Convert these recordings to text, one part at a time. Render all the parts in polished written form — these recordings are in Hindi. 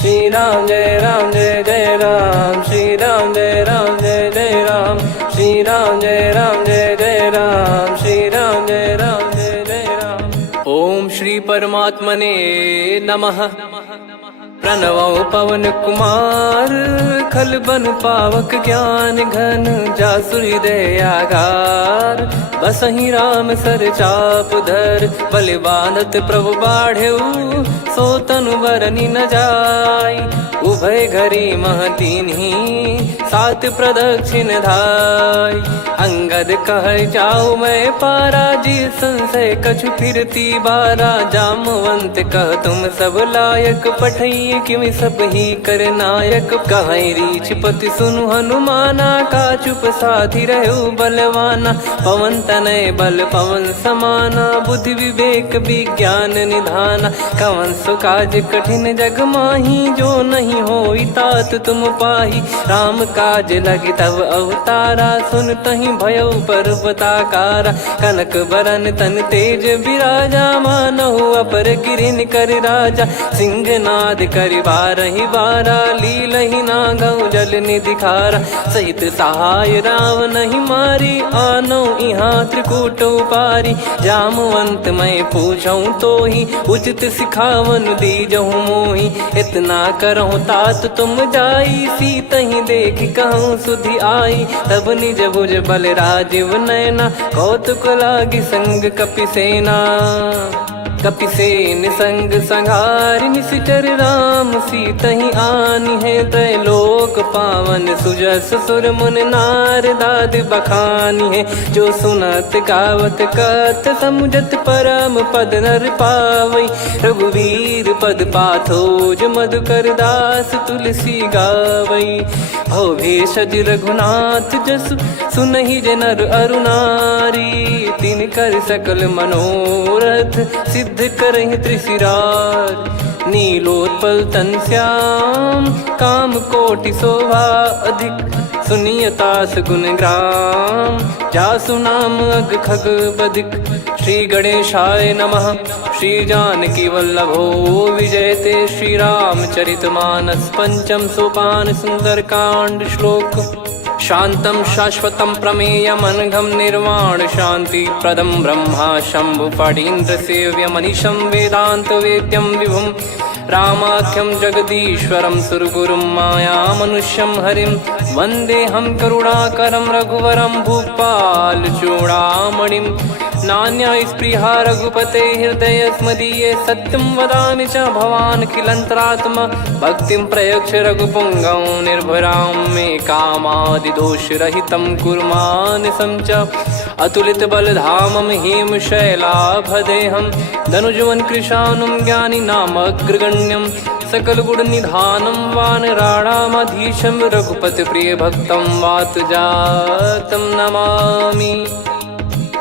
श्री राम जय जय राम, श्री राम जय जय राम, श्री राम जय जय राम, श्री राम जय जय राम। ओम श्री परमात्मने नमः। प्रणवो पवन कुमार, खल बन पावक ज्ञान घन, जासु हृदय आगार। बसहि राम सर चाप धर, बलि बांधत प्रभु बाढ़ेऊ, सो तनु बरनि न जाय। उभय घरी महतीन्ही, सात प्रदक्षिण धाय। अंगद कह जाऊ मैं पारा, जी संशय कछु फिरती बारा। जामवंत कह तुम सब लायक, पठई किमि सब ही कर नायक। कहीं रीछ पति सुनु हनुमाना, का चुप साधि रहु बलवाना। पवन तनय बल पवन समाना, बुद्धि विवेक विज्ञान निधाना। कवन सो काज कठिन जग माही, जो नहीं होई तात तुम पाही। राम काज लगी तब अवतारा, सुन तहि भयउ पर्वताकारा। कनक बरन तन तेज बिराजा, मानहु अपर गिरिन कर राजा। सिंहनाद करि बारहि बारा, लीलहि नागौ जल निधि खारा। सहित सहाय राम नहीं मारी, आनो इहाँ त्रिकूट उपारी। जामवंत मैं पूछऊँ तोहि, उचित सिखावन दीजहु मोहि। इतना करहु तात तुम जाई, सीतहि देख कहूँ सुधि आई। तब निज भुज बल राजीव नयना, कौतुक लागी संग कपिसेना। कपिसेन संग संघारि, निशिचर राम सीतहि आनी है। त्रैलोक पावन सुजस सुर मुन नार, दाद बखानी है। जो सुनत गावत कथ, समुझत परम पद नर पावई। रघुवीर पद पाथोज, मधुकर दास तुलसी गावई। भव भेषज रघुनाथ जसु, सुनहि जे नर अरु नारी। तिन कर सकल मनोरथ, सिद्ध करहि त्रिशिरार। नीलोत्पल तन श्याम, काम कोटि शोभा अधिक। सुनियतास गुण ग्राम, जासु नाम अग खग बदिक। श्री गणेशाय नमः। श्री जानकी वल्लभो विजयते, श्री रामचरित मानस। पंचम सोपान सुंदर कांड श्लोक। शांतं शाश्वतं प्रमेयमनघं, निर्वाण शांति प्रदं ब्रह्मा शंभु फणीन्द्र सेव्यमनिशं। वेदांत वेद्यं विभुं रामाख्यं जगदीश्वरं, सुरगुरुं माया मनुष्यं हरिं। वन्देऽहं करुणाकरं रघुवरं, भूपाल चूडामणिं। नान्या स्पृहा रघुपते हृदय स्मदीये, सत्यं वदामि च भवान् खिलन्तरात्मा। भक्तिं प्रयच्छ रघुपुङ्गं, निर्भरां मे कामादिदोषरहितं कुर्मानिसं च। अतुलित बलधामं हेमशैलाभदेहं, धनुजवन कृशानुं ज्ञानी नामग्रगण्यं। सकल गुण निधानं वानराणामधीशं, रघुपति प्रिय भक्तं वातजातं नमामि।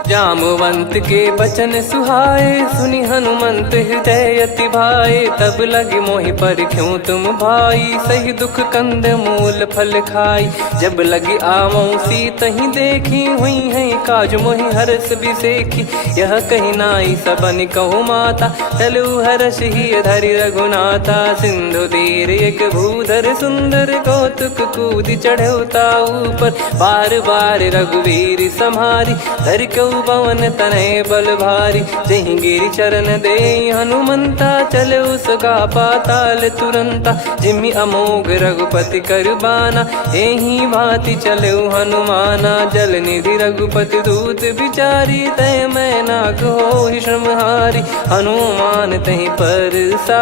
जामवंत के बचन सुहाए, सुनि हनुमंत हृदय अति भाए। तब लगे मोहि पर क्यों तुम भाई, सही दुख कंद मूल फल खाई। जब लगे आवऊं सीतहि देखी, हुई है काज मोहि हरस बिसेखी। यह कही नाई सबन कहु माता, चलु हरष ही धरि रघुनाथा। सिंधु तीर एक भूधर सुंदर, कौतुक कूद चढ़ौता ऊपर। बार बार रघुवीर सम्हारी, धर कऊ पवन तनय बल भारी। जहि गिरि चरण दे हनुमंता, चले उसका पाताल तुरंता। जिमि अमोघ रघुपति कर बाना, एहि भांति चले हनुमाना। जल निधि रघुपति दूत बिचारी, तय मैं नाग होहि श्रमहारी। हनुमान तहि परसा,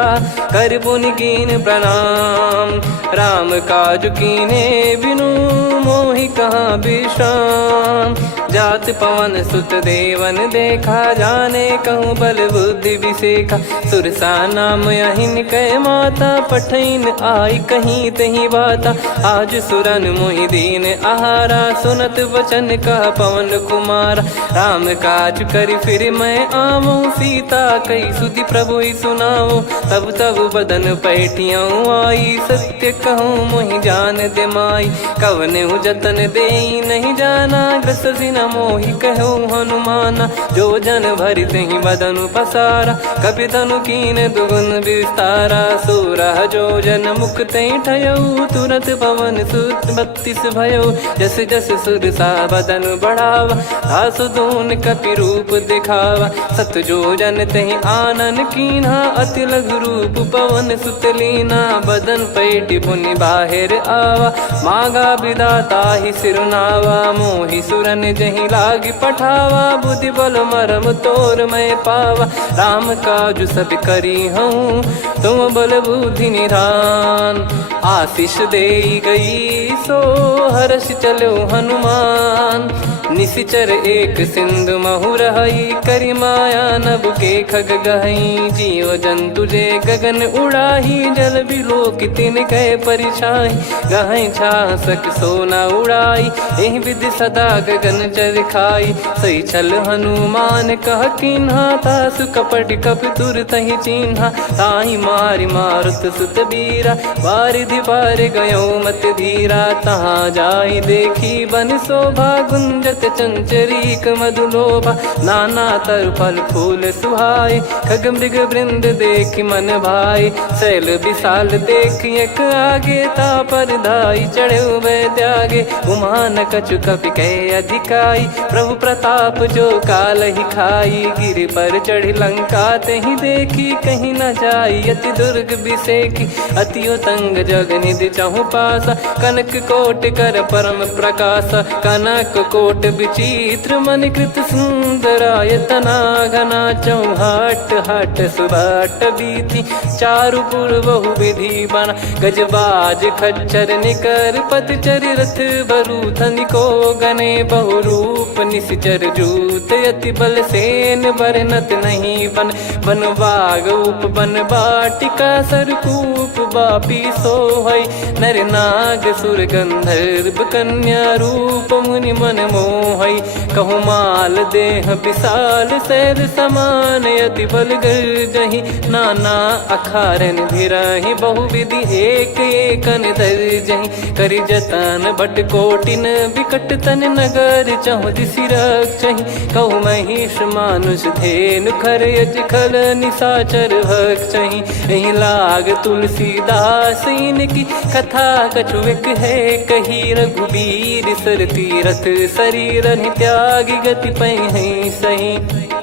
कर पुनि कीन प्रणाम। राम काज कीने बिनु, मोहि कहाँ विश्राम। जात पवन सुत देवन देखा, जाने कहूँ बल बुद्धि विसेखा। सुरसा नाम अहिन कै माता, पठैन आई कहीं तही बाता। आज सुरन मोहि दीन आहारा, सुनत वचन कह पवन कुमारा। राम काज करि फिर मैं आवऊं, सीता कई सुधि प्रभु ही सुनाओ। तब तब बदन पैठियाँ आई, सत्य कहूँ मोहि जान दे माई। कवने जतन दे नहीं जाना, ग्रसि न मोहि कहो हनुमाना। जो जन भरि तेहि बदनु पसारा, कपि तनु कीन दुगुन विस्तारा। सोरह जो जन मुख तेहि ठयऊ, तुरत पवन सुत 32 भयऊ। जस जस सुरसा बदन बढ़ावा, आसु दून कपि रूप दिखावा। सत जो जन तेहि आनन कीन्हा, अति लघु रूप पवन सुत लीना। बदन पैटि पुनि बाहिर आवा, मागा विधाता ही सिरुनावा। मोहि सुरन जहि लागी पठावा, बुद्धि बल मरम तोर मैं पावा। राम काजु सब करी हूँ, तुम बल बुद्धि निधान। आशीष देई गई सो हर्ष चलो हनुमान। निशिचर एक सिंधु महु रहई, करी माया नभ के खग गहई। जीव जंतु जे गगन उड़ाही, जल बिलोक तिन कह परिछाई। गहई छासक सोना उड़ाई, एहि विधि सदा गगन चर खाई। सही छल हनुमान कह कीन्हा, तासु कपट कप तुर तहि चिन्हा। ताहि मारि मारुत सुत बीरा, वारिधि पार गयो मत धीरा। तहाँ जाई देखी बन शोभा, गुंजत चंचरीक मधुलोभा। नाना तर फल फूल सुहाए, खग मृग वृंद देख मन भाई। शैल विशाल देख एक आगे, तापर धाई चढ़े वै त्यागे। उमान कछु कपि कह अधिकाई, प्रभु प्रताप जो काल ही खाई। गिर पर चढ़ी लंका तेहि देखी, कहीं न जाई अति दुर्ग बिसेकी। अति उतंग जग निधि चहु पासा, कनक कोट कर परम प्रकाश। कनक कोट विचित्र मन कृत सुंदरायतना। घना चौहाट हाट सुबाट बीती, चारु पुर बहु विधि बना। गजबाज खच्चर निकर पतचर, रथ बरु धनिको गने। बहु रूप निशिचर जूत, अति बल सेन बरनत नहीं बन। बन बाग उप बन बाटिका, सरकूप बापी सोहई। नर नाग सुर गंधर्व कन्या, रूप मुनि मन मोहई। कहु माल देह विशाल, शैल समान अति बल गर्जहि। नाना अखारन भिरहि, बहु विधि एक एकन दर्जहि। करि जतन बट कोटिन, बिकट तन नगर चहु दिसि रक्षहि। कहु महिष मानुष धेनु, खर यज खल निशाचर भक्षहि। एहि लाग तुलसीदास इनकी, कथा कछु एक है कही। रघुबीर सर तीरथ शरीर, त्यागी गति पै सही।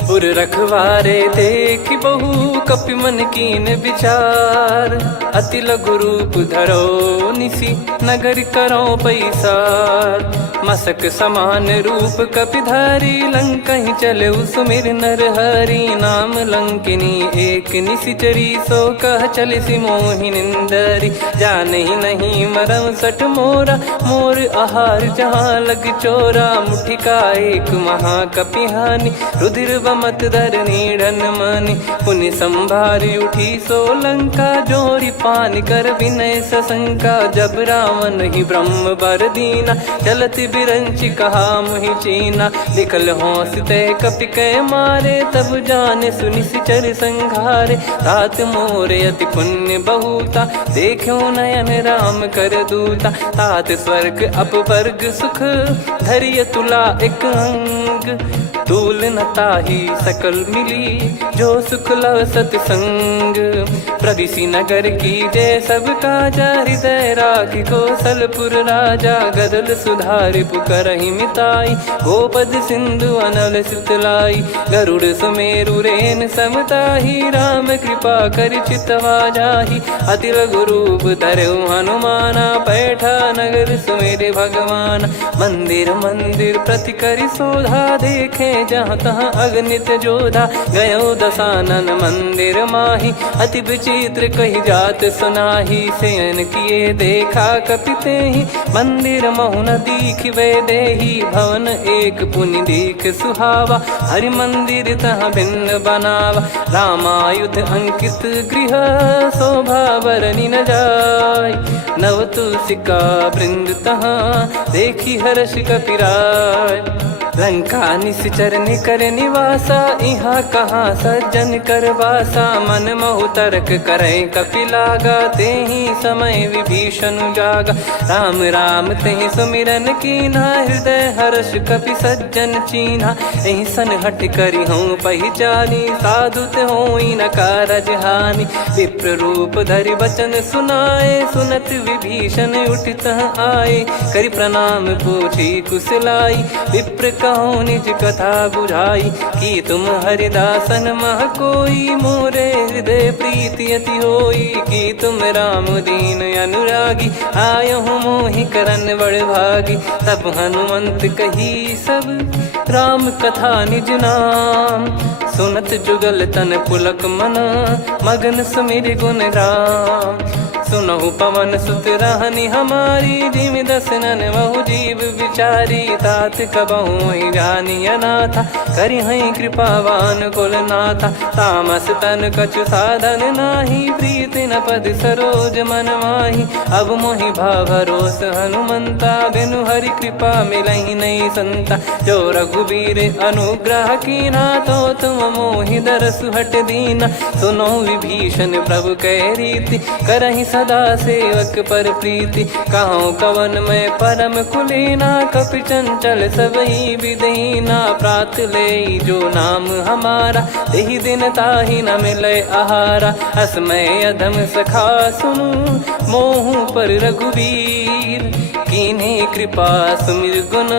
पुर रखवारे देख बहु, कपि मन कीन विचार। अति लघु रूप धरो निसी, नगर करो पैसार। मसक समान रूप कपि धारी, लंकहि चले सुमिर नर हरि। नाम लंकिनी एक निशिचरी, सो कह चलिसि मोहि निंदरी। जानहि नहीं मरम सठ मोरा, मोर आहार जहाँ लग चोरा। मुठिका एक महाकपिहानि, रुधिर बमत धरनी ढन मानि। पुनि संभारी उठी सो लंका, जोरी पान कर विनय सशंका। जब रावण ही ब्रह्म बर दीना, चलत बिरंचि कहा मुहि चीना। लिखल होंस ते कपि कै मारे, तब जाने सुनि सिचर संघारे। तात मोरे अति पुण्य बहुता, देखो नयन राम कर दूता। तात स्वर्ग अपवर्ग सुख, धरिय तुला एक अंग। तूल न ताहि सकल मिली, जो सुख लव सतसंग। प्रविशि नगर की जय सब काजा, हृदय राखि कौशलपुर राजा। गदल सुधारि पुकरहि मिताई, गोपद सिंधु अनल सितलाई। गरुड़ सुमेरु रेन समताहि, राम कृपा करि चितवा जाहि। अति लघु रूप धरऊ हनुमाना, पैठा नगर सुमेरे भगवान। मंदिर मंदिर प्रति करि शोधा, देखे जहाँ तहाँ अगणित जोधा। गयो दशानन मंदिर माही, अति विचित्र कही जात सुनाही। शयन किए देखा कपि तेहि, मंदिर महु न दीख वे देही। भवन एक पुनि दीख सुहावा, हरि मंदिर तहाँ भिन्न बनावा। रामायुध अंकित गृह, शोभा बरनि न जाय। नव तुलसी का वृंद तहाँ, देखी हर्ष कपिराय। लंका निश्चर निकर निवासा, इहाँ कहाँ सज्जन कर वासा। मन महु तर्क करे कपिलागा, तेहि समय विभीषण जागा। राम राम तेहि सुमिरन कीन्हा, हृदय हर्ष कपि सज्जन चीन्हा। एहि सन हट करि हूँ पहिचानी, साधु ते होई न कारज हानि। विप्र रूप धरि वचन सुनाए, सुनत विभीषण उठित आए। करि प्रणाम पूछी कुशलाई, विप्र कहो निज कथा बुझाई। कि तुम हरिदासन मह कोई, मोरे हृदय प्रीति अति होई। कि तुम राम दीन अनुरागी, आयहु मोहि करन बड़ भागी। तब हनुमंत कही सब राम कथा निज नाम, सुनत जुगल तन पुलक मना, मगन सुमिर गुण राम। सुनहु पवन सुत रहनी हमारी, जिमि दसनन महु जीव विचारी। तात कबहु ही जानी अनाथा, करि हई कृपावान कुल नाथा। तामस तन कछु साधन नाही, प्रीति न पद सरोज मन माही। अब मोहि भाव भरोस हनुमंता, बिनु हरि कृपा मिलहि नहीं संता। जो रघुबीर अनुग्रह कीन्हा, तो तुम मोहि दरसु हट दीना। सुनो विभीषण प्रभु कह रीति, करहि सदा सेवक पर प्रीति। कहूँ कवन में परम कुलीना, कपि चंचल सबही विदहीना। प्रात ले जो नाम हमारा, तेहि दिन ताहि न मिले आहारा। असमय अधम सखा सुनु, मोहु पर रघुवीर। कीन्ही कृपा सुमिर गुण,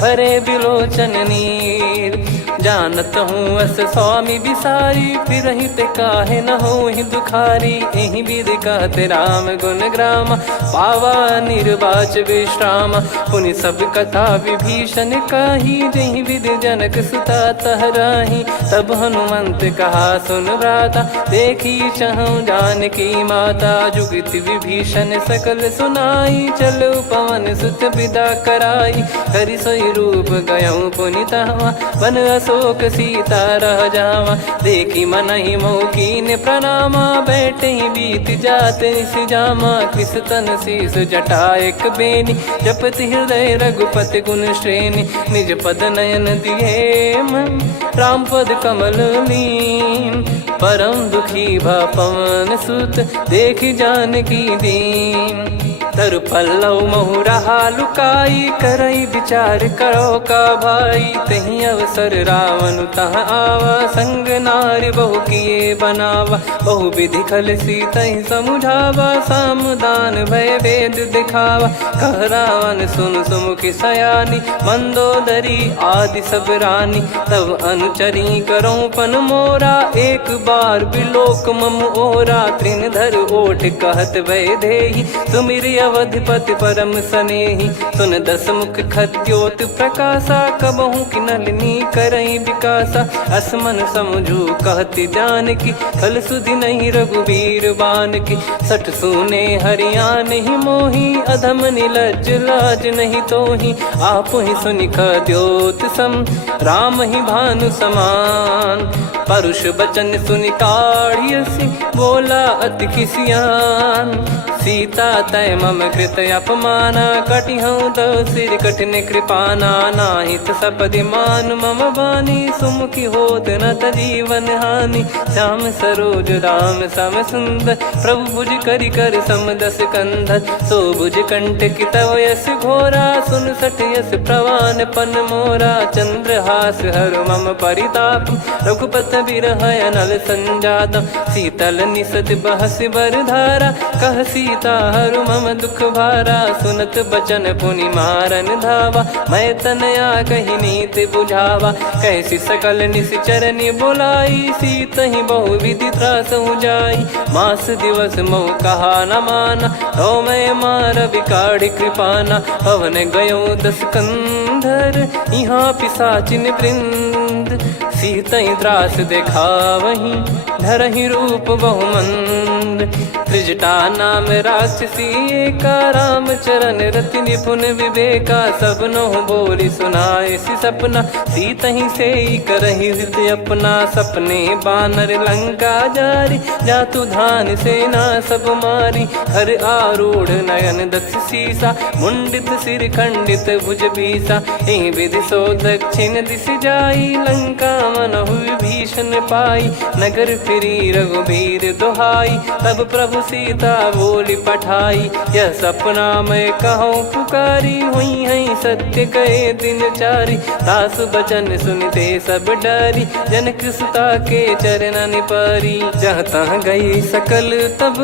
भरे बिलोचन नीर। जानत हूँ अस स्वामी बिसारी, फिरहि ते काहे न होहि दुखारी। एहि विधि कहते राम गुण ग्राम, पावा निर्वाच विश्राम। पुनि सब कथा विभीषण काही, जहि विधि जनक सुता तहराही। तब हनुमंत कहा सुन भ्राता, देखी चहु जानकी माता। जुगति विभीषण सकल सुनाई, चलो पवन सुत विदा कराई। करि सोई रूप गयऊँ पुनि तहवा, वन अशोक सीता रह जावा। देखी मनहि मोह कीन्ह प्रणामा, बैठे ही बीत जात निस जामा। कृस तन शीस जटा एक बेनी, जपति हृदय रघुपति गुण श्रेणी। निज पद नयन दिए मन, राम पद कमल लीन। परम दुखी भा पवन सुत, देखि जानकी दीन। तरु पल्लव महु रहा लुकाई, करई विचार करो का भाई। तहि अवसर रावण तह आवा, संग नारी बहु किए बनावा। बहु विधि खल सीतहि समुझावा, सामदान भय वेद दिखावा। कह रावण सुन सुमुखि सयानी, मंदोदरी आदि सब रानी। तब अनुचरी करो पन मोरा, एक बार बिलोक मम ओरा। तृण धर ओठ कहत भय देहि, सुमिर अवधिपति परम सनेहि। सुन दस मुख खद्योत प्रकाशा, कबहु कि नलिनी करई विकासा। असमन समझू कहति जानकी, खल सुधि नहीं रघुवीर बानकी। सठ सुने हरियाण ही मोही, अधम निलज्ज लाज नहीं तोही। आप ही सुनि खद्योत सम, राम ही भानु समान। परुष बचन सुनि काढ़ियसि, बोला अति किसियान। सीता तय मम कृत अपमाना, कटिहऊँ तव सिर कठिन कृपाना। नाहित सपदि मान मम बानी, सुमुखी होत न जीवन हानि। श्याम सरोज राम सम सुंदर, प्रभु भुज करि कर सम दस कंधर। सो भुज कंठ की तव यस घोरा, सुन सठ यस प्रवान पन मोरा। चंद्रहास हर मम परिताप, रघुपत बिरह अनल संजातम। शीतल निसत बहस बर धारा, कह सीता हरु मम दुख भारा। सुनत बचन पुनि मारन धावा, मैं तनया कहि नीति बुझावा। कैसी सकल निश्चरनि बुलाई, सीतहि बहु विधि त्रासहु जाई। मास दिवस मोह कहा न माना, तो मैं मार बिकाढ़ि कृपाना। पवन गयो दस कंधर, यहाँ पिशाचिन वृंद। मंद, सीतई त्रास देखावहीं धरहि रूप बहुमंद। त्रिजटा नाम राक्षसी एका, राम चरण रति निपुण विवेका। सबनो बोली सुनाए सि सपना, सीतहि से करहि हृद अपना। सपने बानर लंका जारी, जातु धान सेना सब मारी। हर आरूढ़ नयन दक्ष सीसा, मुंडित सिर खंडित भुज बीसा। एहि विधि सो दक्षिण दिश जाई, लंका मनहु विभीषण पाई। नगर फिरी रघुबीर दुहाई, तब प्रभु सीता बोली पठाई। यह सपना मैं कहूँ पुकारी, हुई है सत्य कहे दिन चारी। दास बचन सुनते सब डरी, जनक सुता के चरण परी। जहाँ तहाँ गई सकल तब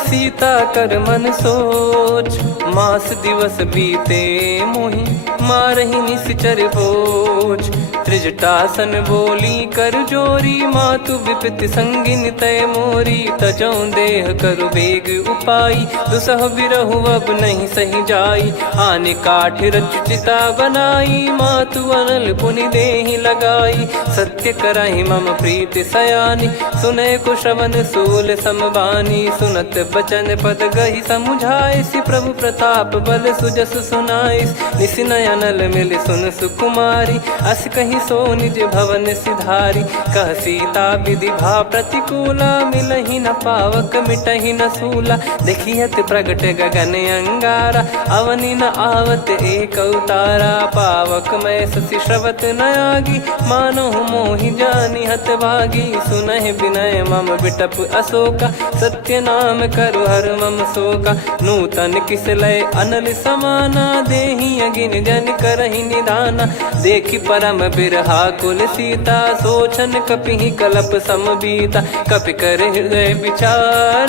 सीता कर मन सोच। मास दिवस बीते मोहि मारहि निश्चर बोझ। त्रिजटासन बोली कर जोरी, मातु विपत्ति संगिन तय मोरी। तजौ देह करु बेग उपाई, दुसह बिरहु अब नहीं सही जाई। आने काठ रचिता बनाई, मातु अनल पुनि देहि लगाई। सत्य करहि मम प्रीति सयानी, सुनय को श्रवण सूल समबानी। सुनत बचन पद गहि समुझाए, सि प्रभु प्रताप बल सुजस सुनाइस। निस नयनल मिल सुन सुकुमारी, अस कहि सो निज भवन सिधारी। कह सीता विधि भा प्रतिकूला, मिलहि न पावक मिटहि न सूला। देखियत प्रगट गगन अंगारा, अवनि न आवत एक अवतारा। पावक मैं शशि श्रवत न आगी, मानो मोहि जानि हत भागी। सुनहि विनय मम बिटप अशोका, सत्य नाम करु हर मम शोका। नूतन किस लय अनल समाना, देहि अगिन जन करहि निदाना। देखि परम बिरहा कुल सीता, सोचन कपिहि कलप समबीता। कपि कर हृदय विचार,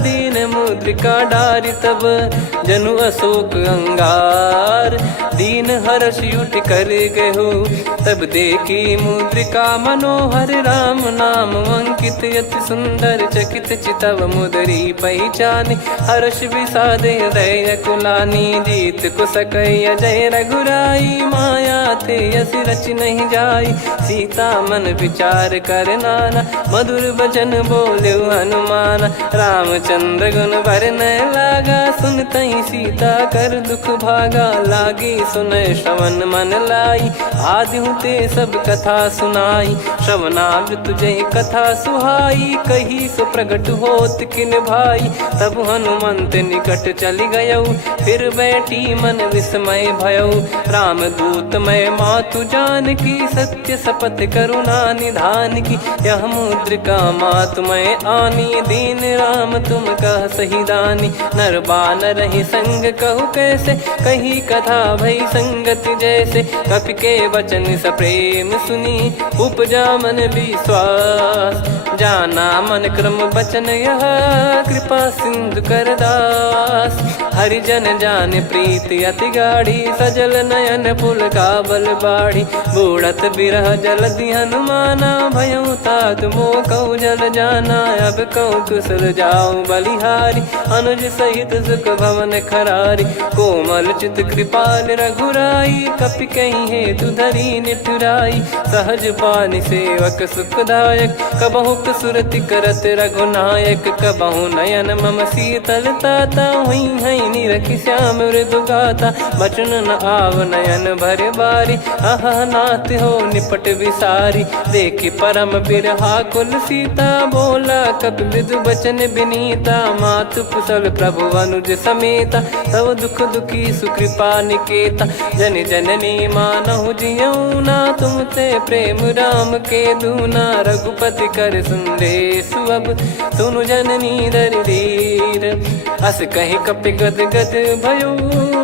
दीन मुद्रिका डारि तब जनु अशोक अंगार। दीन हर्ष उठ कर गहु, तब देखी मुद्रिका मनोहर। राम नाम अंकित अति सुंदर, चकित चितव मुदरी पहचान। हर्ष विषाद हृदय कुलानी, जीत को सकय जय रघुराई। माया थे यस रच नहीं जाई, सीता मन विचार कर नाना। मधुर बचन बोले हनुमान, रामचंद्र गुण बरनै लागा। सुनतहि सीता कर दुख भागा, लागी सुनय श्रवण मन लाई। आदि ते सब कथा सुनाई, श्रवणामृत जय कथा सुहाई। कही सो प्रगट होत किन भाई, तब हनुमंत निकट चली गयौ। फिर बैठी मन विस्मय भयौ, राम दूत मैं मातु जानकी। सत्य शपथ करुणा निधान की, यह मुद्रिका मातु मैं आनी। दीन राम तुम कह सही दानी, नर बानर ही संग कहु कैसे। कही कथा भई संगति जैसे, कपि के वचन सप्रेम सुनी। उपजा मन विश्वास, जाना मन क्रम बचन यह। कृपा सिंधु कर दास, हरिजन जान प्रीति अति गाढ़ी। सजल नयन पुल का बल बाढ़ी, बूढ़त बिरह जल दी हनुमाना। भयउ तात मोह कहु जल जाना, अब कहु कुशल जाऊं बलिहारी। अनुज सहित सुख भवन खरारी, कोमल चित कृपाल रघुराई। कपि कहीं हेतु धरी निठुराई, सहज पानि सेवक सुखदायक। कबहु सुरति करत रघुनायक, कबहु नयन मम शीतल ताता। हुई है निरखि श्याम मृदु गाता, बचन न आव नयन भर बारी। आहा नाथ हो निपट विसारी, देखि परम बिरहा कुल सीता। बोला कपि मृदु बचन बिनीता, मातु कुशल प्रभु अनुज समेता। तव दुख दुखी सुकृपा निकेता, जन जननी मानहु जियऊ ना। तुम ते प्रेम राम के दूना, रघुपति कर संदेश अब सुनु जननी दर धीर। अस कहि कपि गद गद भयो,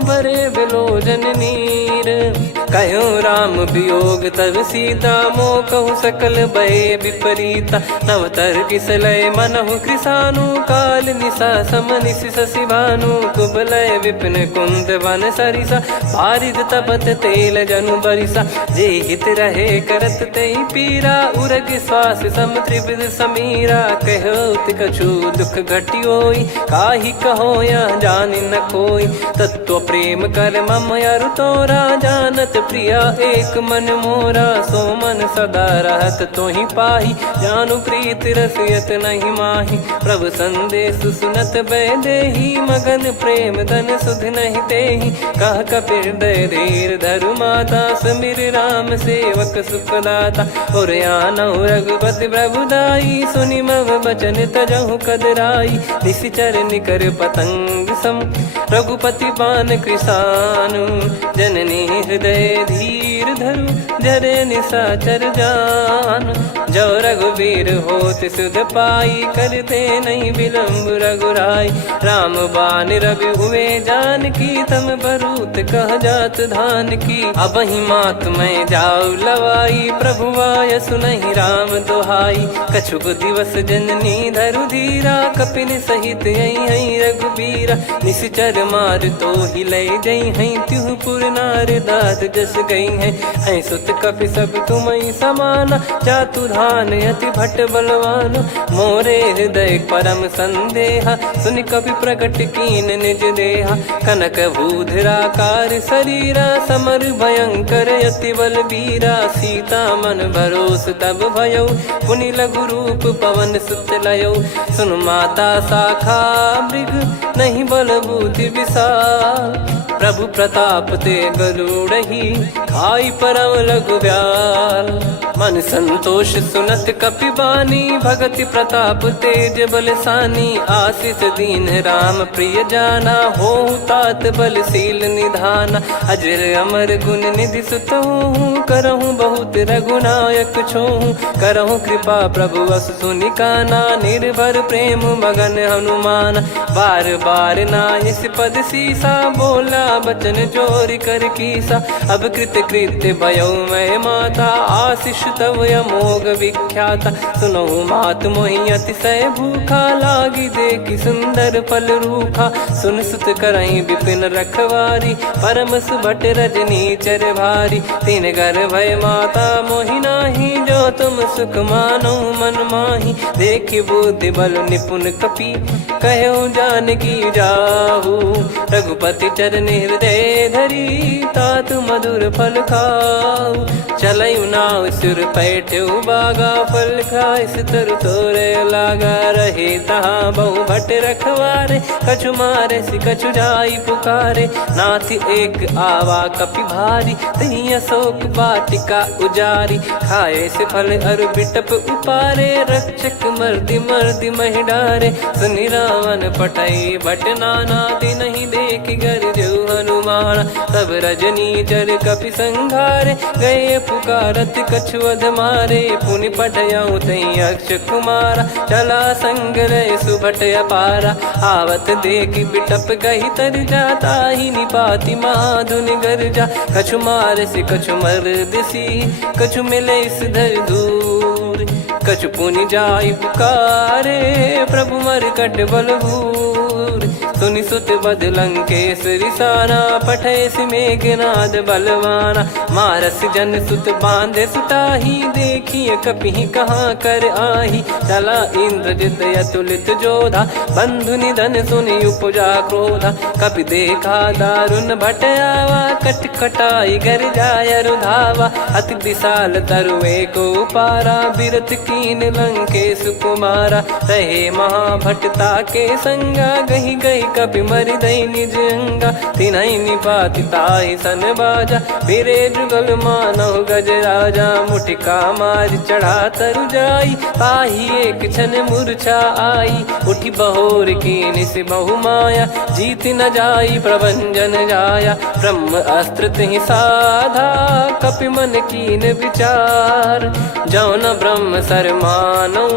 भरे बिलोचन नीर। कहो राम वियोग तब सीता, मोह कहु सकल भय विपरीता। नवतर किसलय मनहु कृसानु, काल निशा समनिशि शशि भानु। कुबलय विपिन कुंद वन सरिसा, पारिद तपत तेल जनु बरिसा। जे हित रहे करत तेहि पीरा, उरग श्वास सम त्रिविध समीरा। कहो कछु दुख घटियोई, काहि कहो या जान न कोई। तत्व प्रेम कर मम अरु तोरा, जानत प्रिया एक मन मोरा। सो मन सदा रहत तो ही पाही, जानु प्रीत रसियत नहीं माही। प्रभु संदेश सुनत बैदेही, मगन प्रेम धन सुध नहीं तेही। कह कपिर दय धीर धरु माता, समिर राम सेवक सुखदाता। और आनौ रघुपति प्रभुदाई, सुनि मव बचन तजहु कदराई। निशिचर निकर पतंग सम, रघुपति पान कृसानु। जननी हृदय धीर धरु, जरे निशाचर जान। जो रघुवीर होत सुध पाई, करते नहीं विलम्ब रघुराई। राम बान रवि हुए जानकी, तम बरूत कह जात धान की। अब ही मात मैं जाऊ लवाई, प्रभु आय सुनहि राम दोहाई। कछुक दिवस जननी धरु धीरा, कपिन सहित यही रघुबीरा। निशिचर मार तो ही ले जई हैं, त्युह पुर नार दाद जस गई हैं। सुत कपि सब तुमहि समाना, जातु धान अति भट बलवान। मोरे हृदय परम संदेहा, सुनि कपि प्रकट कीन निज देहा। कनक भूधराकार शरीरा, समर भयंकर अति बलबीरा। सीता मन भरोस तब भयउ, पुनि लघु रूप पवन सुत लयउ। सुन माता शाखा मृग, नहीं बल बुद्धि विशाल। प्रभु प्रताप ते गरुड़ही, खाई परम लघु ब्याल। मन संतोष सुनत कपि बानी, भगति प्रताप तेज बलसानी। आशीष दीन राम प्रिय जाना, होहु तात बलशील निधाना। अजर अमर गुण निधि सुतहु, करहु बहुत रघुनायक छोहु। करहु कृपा प्रभु अस सुनि काना, निर्भर प्रेम मगन हनुमान। बार बार नायस पद सीसा, बोला बचन चोरी कर कीसा। अब कृत कृत्य भयउ मैं माता, आशीष तव अमोघ विख्याता। सुनहु मात मोहि अतिशय भूखा, लागी देखि सुंदर फल रूखा। सुन सुत करहि विपिन रखवारी, परम सुभट रजनी चर भारी। तीन घर भय माता मोहि नाही, जो तुम सुख मानो मन माही। देखि बुद्धि बल निपुण कपि, कहु जानकी जाहु। रघुपति चरण हृदय धरी, तात मधुर फल खाऊ। चलयु नाव सुर पैठ्यु बागा, फल खाइस तरु तोरे लागा। रहे तहाँ बहु भट रखवारे, कछु मारे सि कछु जाई पुकारे। नाथ एक आवा कपि भारी, तही अशोक वाटिका उजारी। खाए से फल अरु बिटप उपारे, रक्षक मर्दि मर्दि महि डारे। सुनि रावण पटई भट नाना, तिनहि देखि गरजउ हनुमान। तब रजनी चर कपि संघारे, गए पुकारत कछु अध मारे। पुनि पठयउ तई अक्ष कुमारा, चला संग रहे सुभट अपारा। आवत देखि बिटप गही तर जाता, ही निपाति महाधुनि गर्जा। कछु मार से कछु मर्दिसी, कछु मिले इस धर दूर। कछु पुनि जाई पुकारे, प्रभु मरकट बलभूर। सुनि सुत बद लंकेश्वरी साना, पठय मेघनाद बलवाना। मारस जन सुत बांधे सुताही, देखिए कपि कहाँ कर आही। चला इंद्रजित अतुलित जोधा, बंधु निधन सुनि उपजा क्रोधा। कपि देखा दारुण भट आवा, कट कटाई गर जाय रुधावा। अति विशाल तरुए को पारा, बिरत कीन लंकेश कुमारा। रहे महाभटता के संगा, गही गही कपि मरि दई निज अंगा। तिन्हि निपाति ताहि सन बाजा, फिरे जुगल मानव गज राजा। मुटिका मार चढ़ा तरु जाई, ताहि एक क्षण मूर्छा आई। उठि बहोर कीन से बहु माया, जीत न जाई प्रभंजन जाया। ब्रह्म अस्त्र तिहि साधा, कपि मन कीन विचार। जौ न ब्रह्म सर मानौ,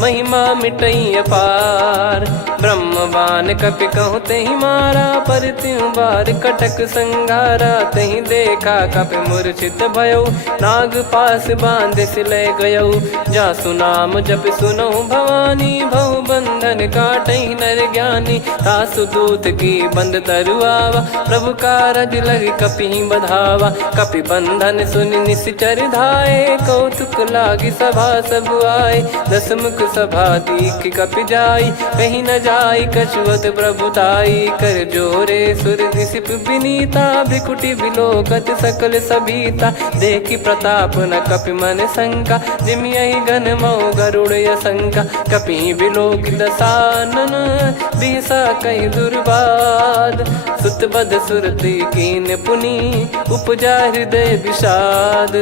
महिमा मिटई अपार। ब्रह्म बान कपि कहु तहि मारा, पर त्यों बार कटक संगारा। तहि देखा कपि मूर्छित भयउ, नाग पास बांध सिले गयउ। जासु नाम जप सुनहु भवानी, भव बंधन काटहि नर ज्ञानी। तासु दूत की बंद तरुआवा, प्रभु कारज लग कपि बधावा। कपि बंधन सुनि निश्चर धाये, कौतुक लागी सभा सब आए। दस मुख सभा दीख कपि जाई, कहीं न जाई कछुवत प्रभुताई। कर जोरे सुर दिसिप विनीता, भ्रिकुटि बिलोकत सकल सबीता। देखि प्रताप न कपि मन शंका, जिमियहि गन मऊ गरुड़ असंका। कपि बिलोक दसानन, बिहसा कहि दुर्वाद। सुत बध सुरति कीन पुनि, उपजा हृदय विषाद।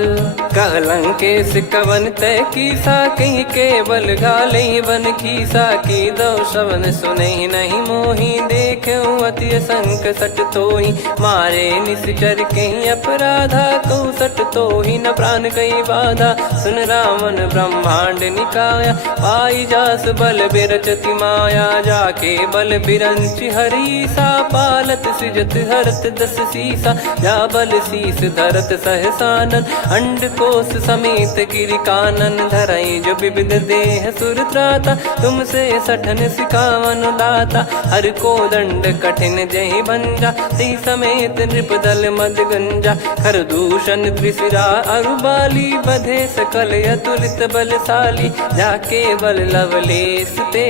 कहलंकेश कवन तय कीसा, कहीं केवल गाले बन खीसा। की दो श्रवण सुने नहीं मोही, देखे अति संक सट तोही। मारे निश्चर कहीं अपराधा, कहूँ सट तोही न प्राण कहीं बाधा। सुन रावण ब्रह्मांड निकाया, पाई जास बल बिरचति माया। जाके बल बिरंच हरीसा, पालत सृजत हरत दस सीसा। जा बल शीस धरत सहसानन, अंड कोश समेत गिरि कानन। धरई जो विविध देह सुर त्राता, तुमसे सठन सिखावन दाता। हर को दंड कठिन जहि भंजा, ती समेत नृप दल मद गंजा। खर दूषण त्रिशिरा अरुबाली, बधे सकल अतुलित बलशाली। जाके बल लवलेश ते,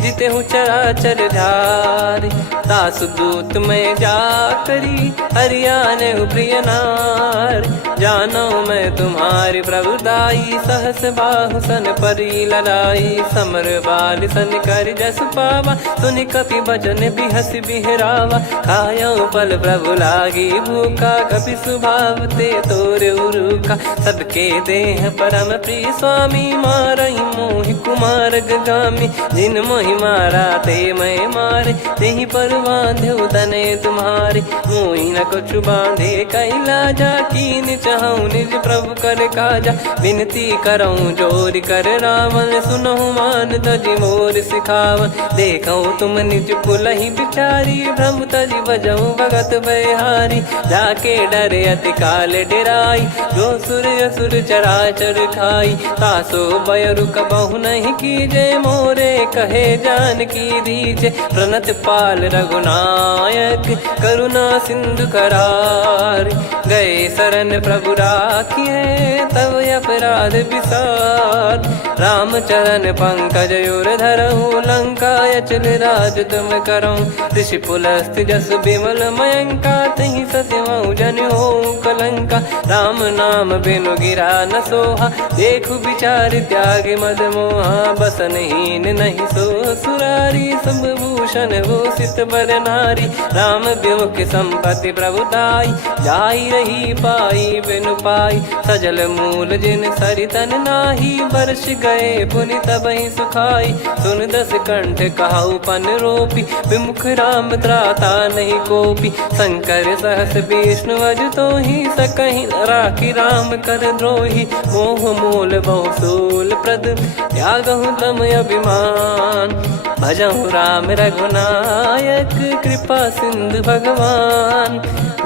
जिते हूँ चराचर धारी। दास दूत में जा करी, हरियाने प्रिय नार। जानो मैं तुम्हारी प्रभुताई, सहस बाहु सन परी लड़ाई। समर बाल सन कर जस पावा, सुनि कपि भजन बिहस बिहरावा। खायो पल प्रभु लागी भूखा, कपि स्वभाव ते तोर उरुखा। सबके देह परम प्रिय स्वामी, मारई मोहि कुमार गगामी। जिन मोहि मारा ते मैं मारे, तेहि पर बांधो तने तुम्हारे। मोहि न कुछ बांधे कैलाजा, कीन चाहूँ निज प्रभु कर काजा। विनती करऊँ जोर कर रावण, सुनहु मान तजि मोर सिखावन। देखऊँ तुम निज पुलहि बिचारी, भ्रम तजि बजऊँ भगत बहारी। जाके डरे अति काल डेराई, जो सुर असुर चराचर खाई। तासो बयरु कबहु नहीं कीजे, मोरे कहे जान की दीजे। प्रणत पाल रघुनायक, करुणा सिंधु करार। गए शरण प्रभु राखिए, तब अपराध विसार। राम चरण पंकज उर धरऊँ, लंका अचल राज तुम करऊँ। ऋषि पुलस्त जस विमल मयंका, तहि सत्यमऊ जन हो कलंका। राम नाम बिनु गिरा न सोहा, देखु विचार त्याग मद मोहा। बसनहीन नहीं सो सुरारी, सब भूषण भूषित बर नारी। राम विमुख संपत्ति प्रभुताई, जाई रही पाई बिनु पाई। सजल मूल जिन सरितन नाही, वर्ष गए पुनि तबहि सुखाई। सुन दस कंठ कहाऊ पन रोपी, विमुख राम त्राता नहीं कोपी। शंकर सहस विष्णु अज तोहि, सकहि न राखी राम कर द्रोही। मोह मूल बहु सूल प्रद, त्यागहु तम अभिमान। भजहु राम रघुनायक, कृपा सिंधु भगवान।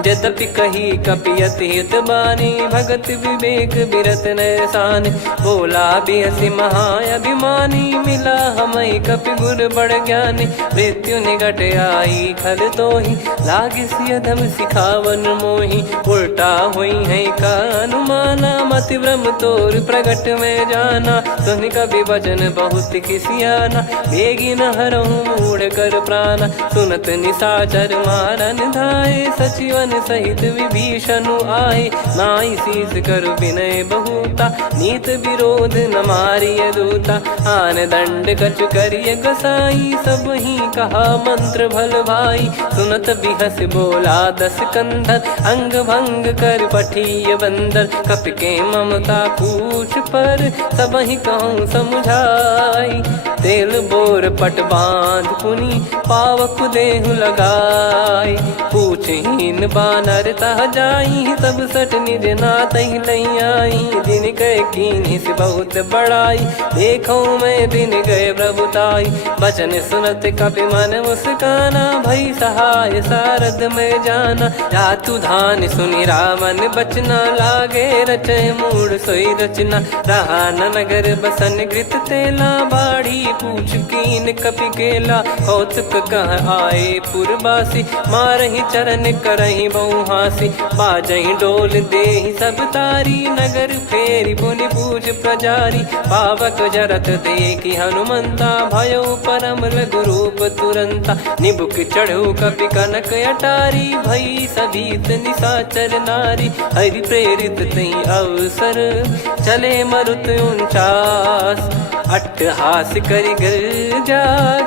यद्यपि कही कपियति हित बानी, भगत विवेक बिरत नैसान। बोला बिहसि महाअभिमानी, मिला हमई कपि गुर बड़ ज्ञानी। मृत्यु निकट आई खल तोहि, लागिसि अधम सिखावन मोहि। उल्टा हुई है का अनुमाना, मति भ्रम तोर प्रगट में जाना। सुन कवि वचन बहुत खिसियाना, बेगी न हरहु मूढ़ कर प्राणा। सुनत निशाचर मारन धाये, सचिवन सहित विभीषणु आए। नाई शीस कर विनय बहुता, नीत विरोध न मारिय दूता। आन दंड कछु करिय गसाई, सब ही कहा मंत्र भल भाई। सुनत बिहस बोला दस कंधर, अंग भंग कर पठिय बंदर। कपि के ममता पूछ पर, सब ही कहूँ समुझाई। तेल बोर पट बांध पुनि, पावक देहु लगाई। पूछहीन बानर तह जाई, सब सट निज नातहि लई आई। दिन गए कीन्ही से बहुत बड़ाई, देखो मैं दिन गए प्रभुताई। बचन सुनत कपि मन मुस्काना, भई सहाय सारद में जाना। जातु धान सुनि रावण बचना, लागे रचय मूढ़ सोई रचना। रहा न नगर बसन घृत तेला, बाढ़ी पूछ कीन कपि केला कौतुक कह आए पुरबासी मारही चरण करही बहु हासी बाजही डोल देहि सब तारी नगर फेरी पुनि पूज प्रजारी पावक जरत देखी हनुमंता भयो परम लघु रूप तुरंता निबुक चढ़ू कपि कनक अटारी भई सभीत निशाचर नारी हरि प्रेरित तई अवसर चले मरुत 49 अट्टहास करि गिरजा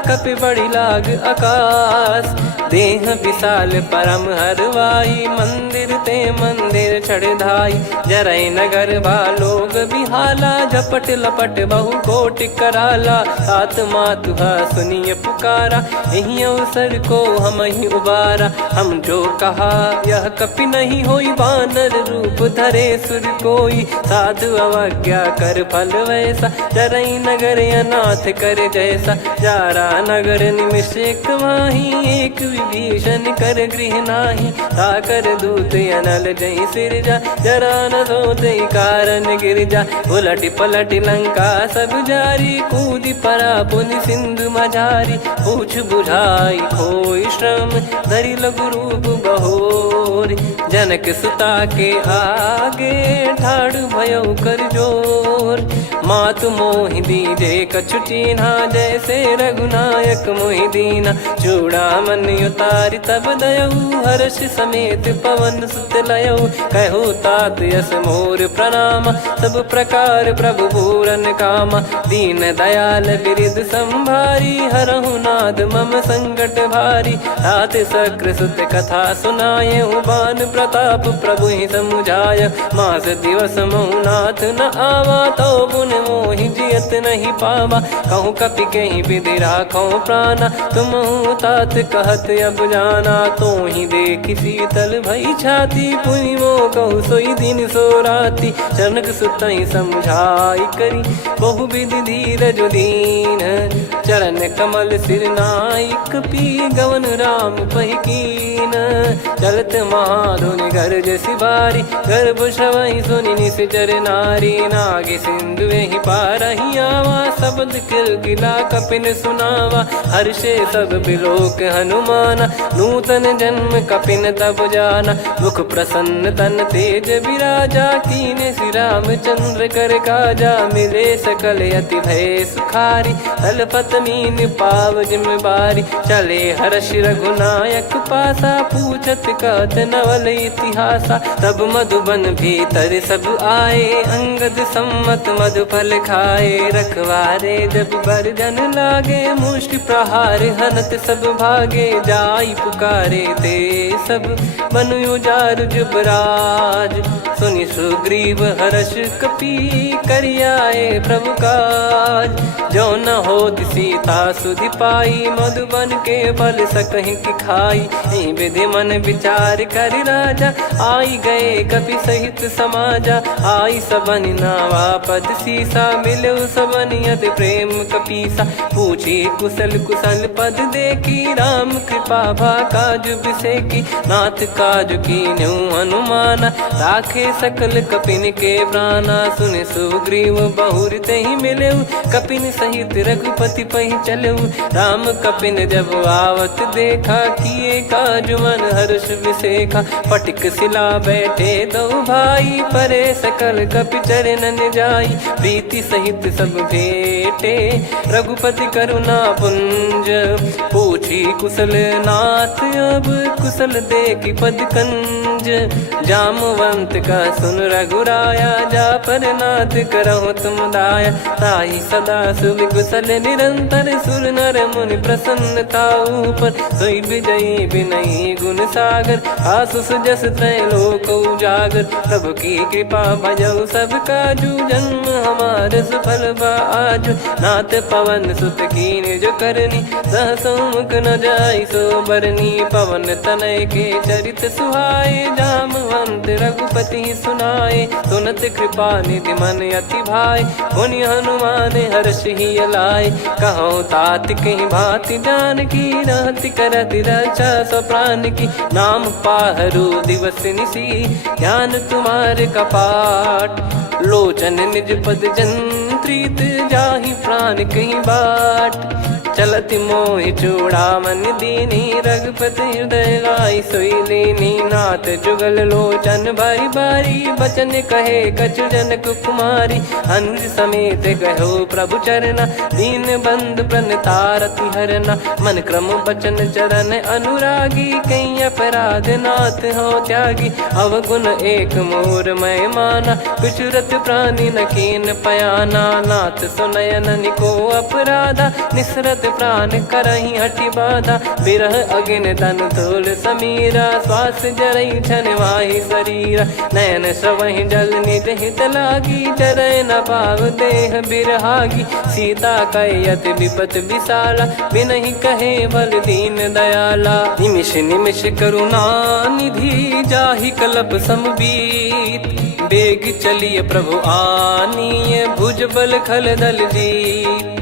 कपि बड़ी लाग आकाश देह विशाल परम हरवाई मंदिर ते मंदिर चढ़ाई जरई नगर बालोग बिहाला झपट लपट बहु कोट कराला सात मातुहा सुनिय पुकारा यही अवसर को हम ही उबारा हम जो कहा यह कपि नहीं होई बानर रूप धरे सुर कोई साधु अवज्ञा कर फल वैसा जरई नगर अनाथ कर जैसा जारा नगर निमिष एक माही एक विभीषण कर गृह नाही ताकर दूत अनल जय सिरजा जरा न सोते कारण गिरजा उलट पलट लंका सब जारी कूदी परा पुनि सिंधु मझारी पूछ बुझाई खोई श्रम धरि लघु रूप बहोरी जनक सुता के आगे ठाड़ भयो कर जोर मातु मोहि दीजे कछु चीन्हा जैसे रघुनायक मोहि दीना चूड़ामन उतारि तब दयऊ हर्ष समेत पवन सुत लयऊ कहु तात यस मोर प्रणाम सब प्रकार प्रभु पूरन कामा दीन दयाल बिरिद संभारी हरहु नाद मम संकट भारी तात सक्र सुत कथा सुनाये बान प्रताप प्रभु ही समुझाय मास दिवस महु नाथ न आवा तो पुन मोहि जियत नहीं पावा कहूँ कपि कहीं विधि राखो प्राणा तुम तात कहत अब जाना तो ही देख शीतल भई छाती पुनि मो कहु सोई दिन सो राती जनक सुतई समझाई करी बहु विधि धीरज दीन चरण कमल सिर नाइक पी गवन राम पहिकीन चलत महाधुनि गर्ज सिबारी गर्भ श्रवहि सुनि निश्चर नारी नागे सिंधु ही पारही आवा शब्द किलकिला कपिन सुनावा हर्षे सब बिलोक हनुमाना नूतन जन्म कपिन तब जाना मुख प्रसन्न तन तेज विराजा कीने श्री रामचंद्र कर काजा मिले सकल अति भय सुखारी तलपत मीन पाव जिम्मेवारी चले हर्ष रघुनायक पासा पूछत कहत नवल इतिहासा तब मधुबन भीतर सब आए अंगद सम्मत मधुफल खाए रखवारे जब बरजन लागे मुष्टि प्रहार हनत सब भागे जाई पुकारे ते सब मनु उजार जुबराज सुनि सुग्रीव हर्ष कपि करियाए प्रभु काज जो न हो सीता सुधि पाई मधुबन के फल सकहि की खाई विधि मन विचार कर राजा आई गए कपि सहित समाजा आई सबन नावा पद सीसा मिलो सबनियत प्रेम कपीसा पूछी कुशल कुशल पद देखी राम कृपा भा काज बिसेकी नाथ काज की न्यू हनुमाना राखे सकल कपिन के प्राणा सुन सुग्रीव बहुर ते ही मिले कपिन सहित रघुपति पहि चले राम कपिन जब आवत देखा किए काज मन हर्ष विसेखा पटिक सिला बैठे दो भाई परे सकल कपि चरणन जाई प्रीति सहित सब भेटे रघुपति करुणा पुंज पूछी कुशल नाथ अब कुशल देखी पद कंज जामवंत का सुन रघुराया जा पर नाथ करहु तुम दाया ताई सदा सुभि कुशल निरंतर सुर नर मुनि प्रसन्नता ऊपर सोई विजयी विनयी गुण सागर आसु सुजस त्रैलोक उजागर प्रभु की कृपा भजऊ सब काजू जन्म हमार सफल बाजू नाथ पवन सुत कीन जो करनी सहसो मुख न जाई सो बरनी पवन तनय के चरित सुहाए जामवंत रघुपति सुनाए सुनत कृपा निधि मन अति भाई पुनि हनुमान हर्ष ही लाए कहो तात कहीं भांति जान की रहति करति रक्षा सो प्राण की नाम पाहरू दिवस निसी ध्यान तुम्हारे कपाट लोचन निज पद जन प्रीत जाहि प्राण कहीं बाट। चलत मोहि चूड़ामन दीनी रघुपति हृदय लाई सोई लीनी। नाथ जुगल लोचन बारी बारी बचन कहे कछु जनक कुमारी। हंस समेत गहो प्रभु चरना दीन बंद प्रणतारति हरना। मन क्रम बचन चरण अनुरागी कहीं अपराध नाथ हो त्यागी। अवगुण एक मोर मैं माना विचुरत प्राणी न कीन पयाना। नाथ सुनयन निको अपराधा निसरत प्राण करही हटि बाधा। बिरह अगिन तन तोल समीरा श्वास जरई छन वाहि शरीरा। नयन सवहि जल निज हित लागी चरय न पाव देह बिरहागी। सीता कयत विपत विशाला बिनहि कहे बल दीन दयाला। निमिष निमिष करुणा निधि जाहि कलप समबीत। बेग चलिए प्रभु आनीय भुज बल खल दल जीत।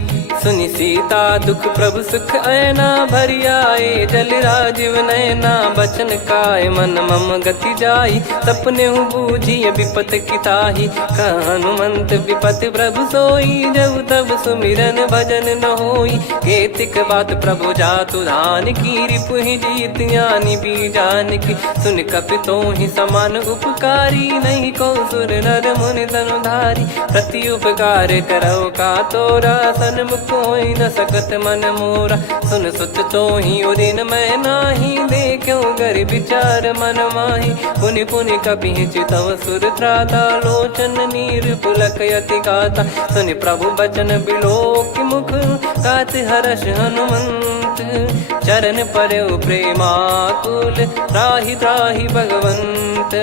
सुनि सीता दुख प्रभु सुख ऐना भरि आए जल राजीव नैना। बचन काय मन मम गति जाई सपने बूझी विपत किताही। हनुमंत विपत प्रभु सोई जब तब सुमिरन भजन न होई। केतिक बात प्रभु जातु धान की रिपुहि जीत ज्ञानी बीजान की। सुन कपितो ही समान उपकारी नहीं को सुर नर मुनि तनुधारी। प्रति उपकार करो का तोरा सन्मुख कोई न सकत मन मोरा। सुन सुत तो ही उदिन मैं नाही देखो गर विचार मन माही। पुनि पुनि कपि चितव सुर त्राता लोचन नीर पुलक यति गाता। सुनि प्रभु बचन बिलोक मुख गात हर्ष हनुमंत। चरण परयो प्रेमाकुल त्राहि त्राहि भगवंत।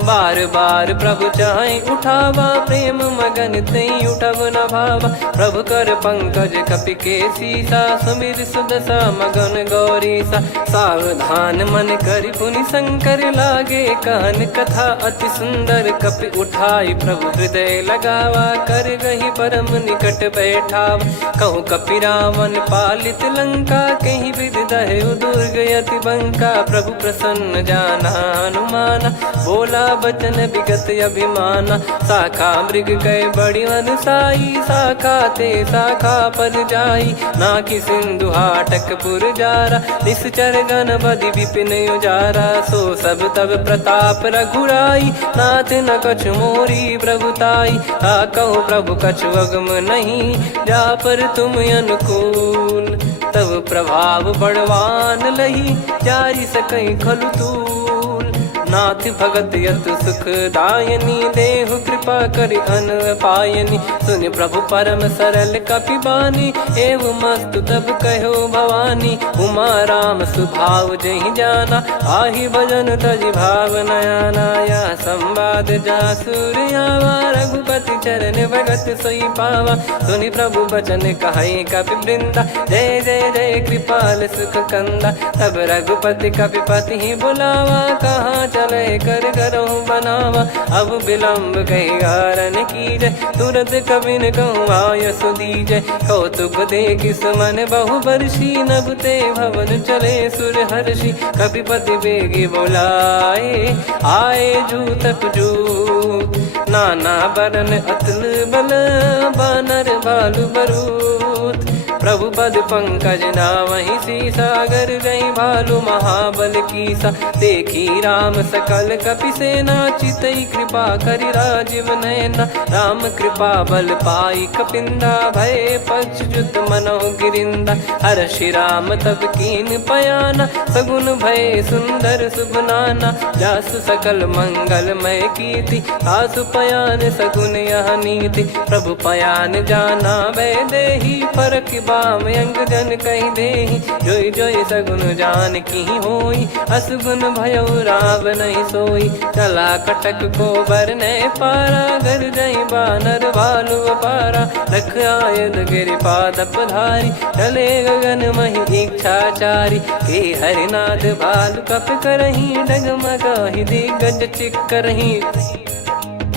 बार बार प्रभु चाहि उठावा प्रेम मगन तई उठब न भावा। प्रभु कर पंकज कपि के सीसा सुमिर सुदशा मगन गौरीसा। सावधान मन करि पुनि शंकर लागे कहन कथा अति सुंदर। कपि उठाई प्रभु हृदय लगावा कर गही परम निकट बैठावा। कहूँ कपि रावण पालित लंका कहीं विधि दहु दुर्ग यति बंका। प्रभु प्रसन्न जाना हनुमाना बोला बचन विगत अभिमाना। शाखा मृग गए बड़ी अनुसाई शाखा ते शाखा पर जाई। ना कि सिंधु हाटक पुर जारा निश्चर गण बदि विपिन उजारा। सो सब तब प्रताप रघुराई नाथ न कछु मोरी प्रभुताई। कहूँ प्रभु कछु अगम नहीं जा पर तुम अनुकूल। तब प्रभाव बड़वान लही जारी सकई खलु तूल। नाथ भगत यत सुख दायनी देहु कृपा करि अन पायनी। सुन प्रभु परम सरल कपि बानी एवं मस्तु तब कहो भवानी। उमा राम सुभाव जहि जाना आहि भजन तजि भाव नयाना। या संवाद जासुर आवा रघुपति चरण भगत सोई पावा। सुनि प्रभु बचन कहै कपि वृंदा जय जय जय कृपाल सुख कंदा। तब रघुपति कपि पति बुलावा कहाँ चले कर करहु बनावा। अब विलम्ब कही कारण कीजय तुरत कबिन कहूँ आयस दीजय। कौतुक देख सुमन बहु बरसी नभ ते भवन चले सुर हर्षि। कपिपति बेगी बोलाए आए जूतक जूत। नाना बरन अतुल बल बानर बालु बरूत। प्रभु पद पंकज नावहि सीसागर गई भालु महाबल कीसा। देखी राम सकल कपि सेना चितई कृपा करि राजीव नयना। राम कृपा बल पाई कपिंदा भय पक्ष जुत मनो गिरिंदा। हर्षि राम तब कीन पयाना सगुन भय सुंदर शुभ नाना। जासु सकल मंगलमय कीर्ति आसु पयान सगुन यह नीति। प्रभु पयान जाना वै देहि फरक बाम अंग जन कहीं देहि। जोई जोई सगुन जान की होई असगुन भयो राव नहीं सोई। चला कटक को बरने पारा घर जई बानर भालु पारा। रख आयद गिरि पाद पधारी चले गगन मही इच्छाचारी। के हरिनाथ भालु कप करही डगमगाहि दिग्गज चिक्करही।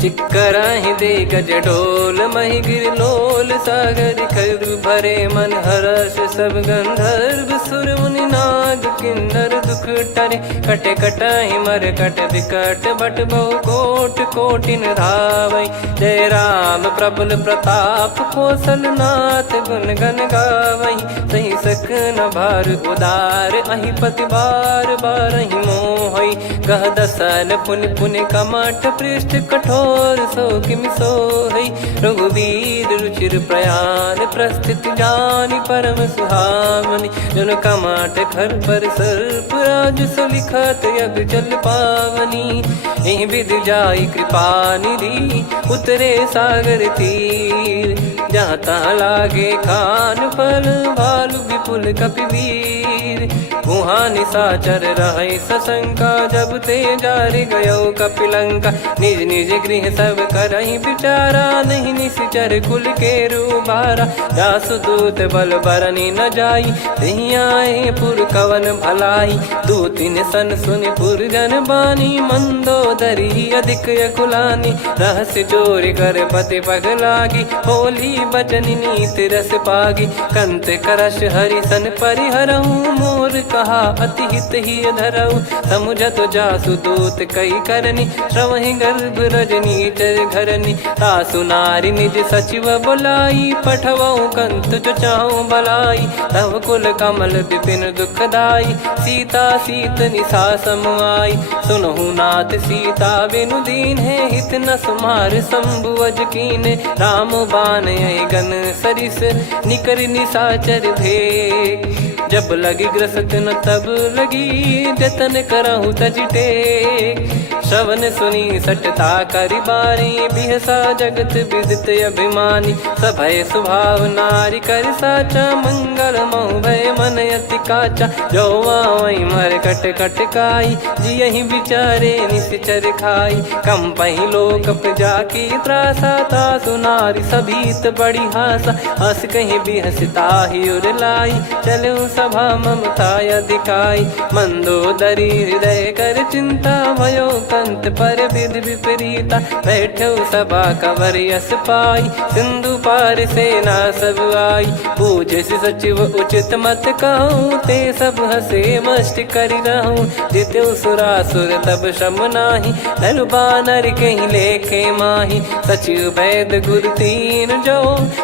चिक्कराहि दे गज डोल महि गिर लोल सागर खर भरे मन हर्ष सब गंधर्व सुर मुनि नार। नाग किन्नर दुख टरे, कटे कटहि मर कट विकट बट बहु कोट कोटिन धावै। जय राम प्रबल प्रताप कौशलनाथ गुण गण गावै। सही सकन भार उदार अहि पति बार बारहि मोहै। गह दसन पुन पुन कमठ पृष्ठ कठोर सो किमि सोहै। रघुवीर रुचिर प्रयाण प्रस्थित जानि परम सुहावनि। जन कमठ खर पर सर्प राज सलिखत यग जल पावनी। एहि विधि जाई कृपा निधि उतरे सागर तीर। जहाँ तहाँ लागे खान फल भालु विपुल कपिवीर। वहाँ निशाचर रहै सशंका जब ते जारि गयो कपिलंका। निज निज गृह सब करहि विचारा नहीं निश्चर कुल के रूबारा। जासु दूत बल बरनि न जाई तेहि आए पुर कवन भलाई। दूतिन सन सुनि पुर जन बानी मंदोदरी अधिक यकुलानी। रहस्य चोरी कर पति पगलागी होली बचन नीति रस पागी। कंत करश हरिसन परिहरहु मोर कहा अति हित ही धरऊ। समुझत जासु दूत कई करनी श्रवहि गर्भ रजनी चर घरनी। तासु नारी निज सचिव बुलाई पठवऊ कंत जो चाहूं बलाई। तव कुल कमल विपिन दुखदाई सीता सीत निशा समाई। सुनहु नाथ सीता बिनु दीन है हित न सुमार शंभु अज कीने। राम बाण गन सरिस निकर निशाचर भेग। जब लगी ग्रसत न तब लगी जतन करहु तज टेक। श्रवण सुनी सटता करि बारी बिहसा जगत विदित अभिमानी। सभय स्वभाव नारी कर साचा मंगल मऊ भय मन अति काचा। जो आवै मर कट कट काई जियहि विचारे निश्चर खाई। कम पहि लोक जाकी त्रासा तासु नारी सभीत बड़ी हासा। हस कहीं बिहसता ही उर लाई चलऊ सभा ममता अधिकाई। मंदोदरी हृदय कर चिंता भयो कंत पर विधि विपरीता। बैठो सभा कवर यस पाई सिंधु पार सेना सब आई। पूज्य सचिव उचित मत कहूँ ते सब हसे मष्ट करि रहूँ। जित्यु सुरासुर तब श्रम नाही नर बानर कहीं लेखे माही। सचिव वैद गुरु तीन जो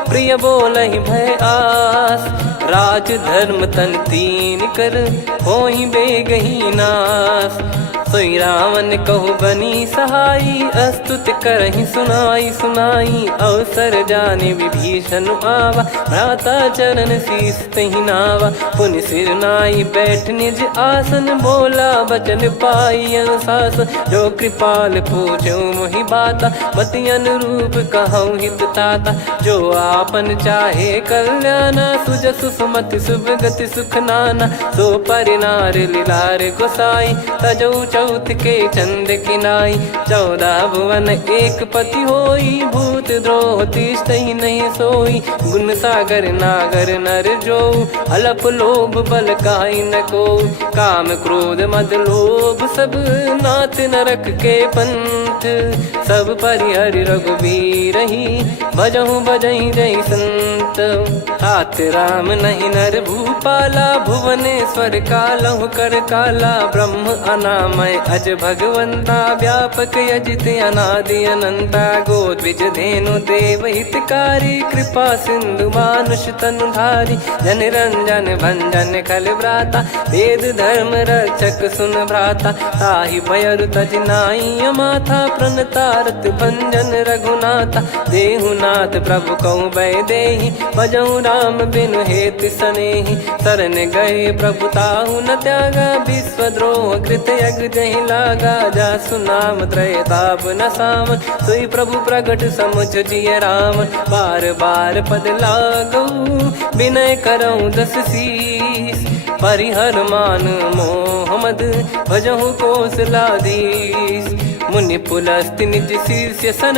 प्रिय बोलहि भय आस। राज धर्म तन तीन कर होई बेगही नास। सोई रावण कहु बनी सहाई अस्तुत करहि सुनाई सुनाई। अवसर जाने विभीषण आवा भ्राता चरण शीस तहि नावा। पुनि सिर नाई बैठ निज आसन बोला बचन पाई अनुशासन। जो कृपाल पूछो मोहि बाता मति अनुरूप कहूँ हित ताता। जो आपन चाहे कल्याणा सुजसु सुमति सुभगति सुख नाना। सो परिनार लीलार गोसाई तजौ चौथ के चंद किनाई। 14 भुवन एक पति होई भूत द्रोह तिष्ठहि नहीं सोई। गुण सागर नागर नर जो अलप लोभ बल काई न को। काम क्रोध मद लोभ सब नाथ नरक के पंथ। सब परिहरि रघुबीर ही भजहु भजहि जय संत। तात राम नहीं नर भूपाला भुवनेश्वर कालहु कर काला। ब्रह्म अनामय अज भगवंता व्यापक यजित अनादि अनंता। गोद्विज धेनु देव हितकारी कृपा सिंधु मानुष तनुधारी। जन रंजन भंजन खल भ्राता वेद धर्म रक्षक सुन भ्राता। ताहि भयरु तज नाई माथा प्रणतारत भंजन रघुनाथा। देहुनाथ प्रभु कहु भय देहि भजहु राम बिनु हेतु सनेहि। शरण गए प्रभु ताहु न त्यागा विश्वद्रोह कृत यज्ञ जहि लागा। जासु नाम त्रय ताप न सावन सोई प्रभु प्रगट समुझ जिय राम। बार बार पद लागऊ विनय करऊँ 10 शीस। परिहर मान मोह मद भजहु कौशलाधीश। मुनि पुलस्त्य निज शिष्य सन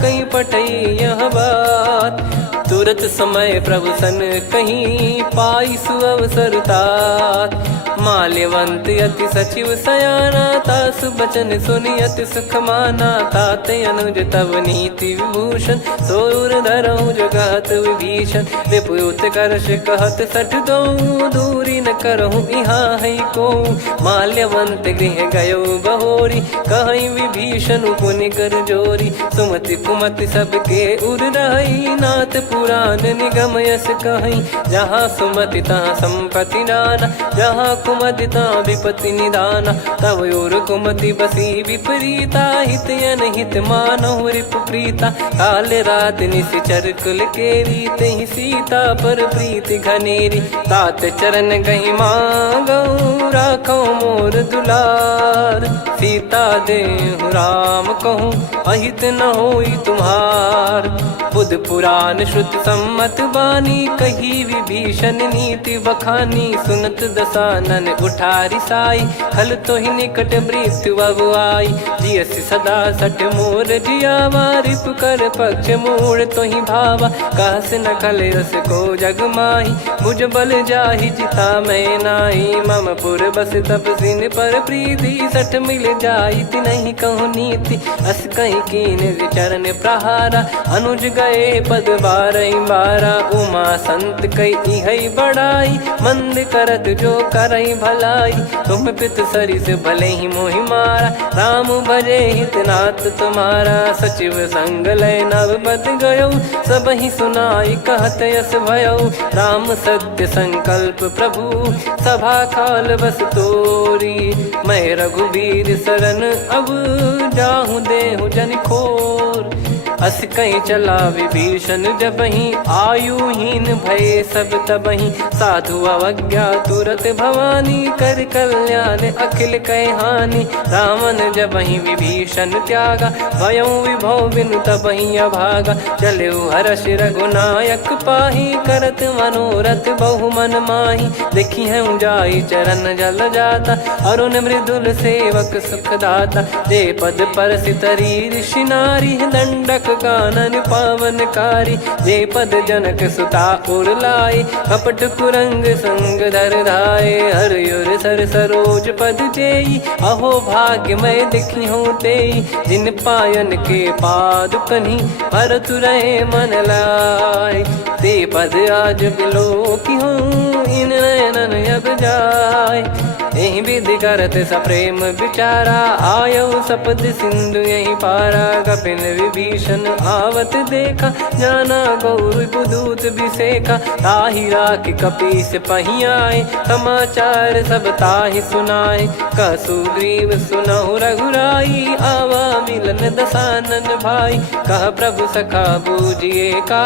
कहीं पठई यह बात। तुरत समय प्रभु सन कहीं पाई सुअवसर तात। माल्यवंत अति सचिव सयाना तासु बचन सुनि अति सुख माना। ताते अनुज तव नीति विभूषण सोर धरऊ जगत विभीषण। विपुत करश कहत सठ दो दूरी न करहु यहाँ है को। माल्यवंत गृह गयो बहोरी, कहीं विभीषण पुनि कर जोरी। सुमति कुमति सबके उर रही, नाथ पुराण निगम यस कहीं। जहाँ सुमति तहाँ संपत्ति नाना, जहाँ कुमति तहाँ विपत्ति निदाना। तब और कुमति बसी विपरीता, हित अनहित मानहु रिपु प्रीता। काल रात निश्चर कुल केरी, तहि सीता पर प्रीति घनेरी। तात चरण गही मांगऊ, राखो मोर दुलार। सीता देहु राम कहूँ, अहित न होई तुम्हार। बुध पुराण श्रुत सम्मत बानी, कही विभीषण नीति बखानी। सुनत दसानन उठारी साई, खल तो ही निकट मृत्यु अब आई। जियसि सदा सठ मोर जियावा, रिप कर पक्ष मूड़ तो ही भावा। कहस न खल रस को जग माही, मुझ बल जाहि जिता मैं नाई। मम पुर बस तपसिन पर प्रीति, सठ मिल जाई नहीं कहूँ नीति। अस कहीं कीन चरण प्रहारा, अनुज गए पद बारई बारा। उमा संत कई है बड़ाई, मंद करत जो करई भलाई। तुम पित सरिस भले ही मोहि मारा, राम भजे हित नाथ तुम्हारा। सचिव संग लय नव बद गयो, सब ही सुनाई कहत यस भयो। राम सत्य संकल्प प्रभु, सभा काल बस तोरी। मैं रघुबीर शरण अब, जाहूँ देहु जन खोर। अस कहीं चला विभीषण जबहि, आयुहीन भय सब तबहि। साधु अवज्ञा तुरत भवानी, कर कल्याण अखिल कह हानि। रावण जबहि विभीषण त्यागा, भयउ विभव बिनु तबहि अभागा। चलऊ हर्ष रघुनायक पाही, करत मनोरथ बहु मन माही। देखी है जाई चरण जल जाता, अरुण मृदुल सेवक सुखदाता। जे पद पर सितरी ऋषि नारी, दंडक कानन पावनकारी। जे पद जनक सुता उर लाए, कपट कुरंग संग धर धाये। हरियुर सर सरोज पद जेई, अहो भाग्य मैं दिखी हूँ तेई। जिन पायन के पाद कन्ही, भरत रहे मन लाए। ते पद आज बिलो की हूँ, इन नयनन अब जाय। यही विधि करत सप्रेम विचारा, आयऊ सपद सिंधु यही पारा। कपिन विभीषण आवत देखा, जाना गौर बुदूत बिसेखा। ताहि राख कपीस पही आए, समाचार सब ताहि सुनाए। कह सुग्रीव सुनहु रघुराई, आवा मिलन दसानन भाई। कह प्रभु सखा बूझिए का,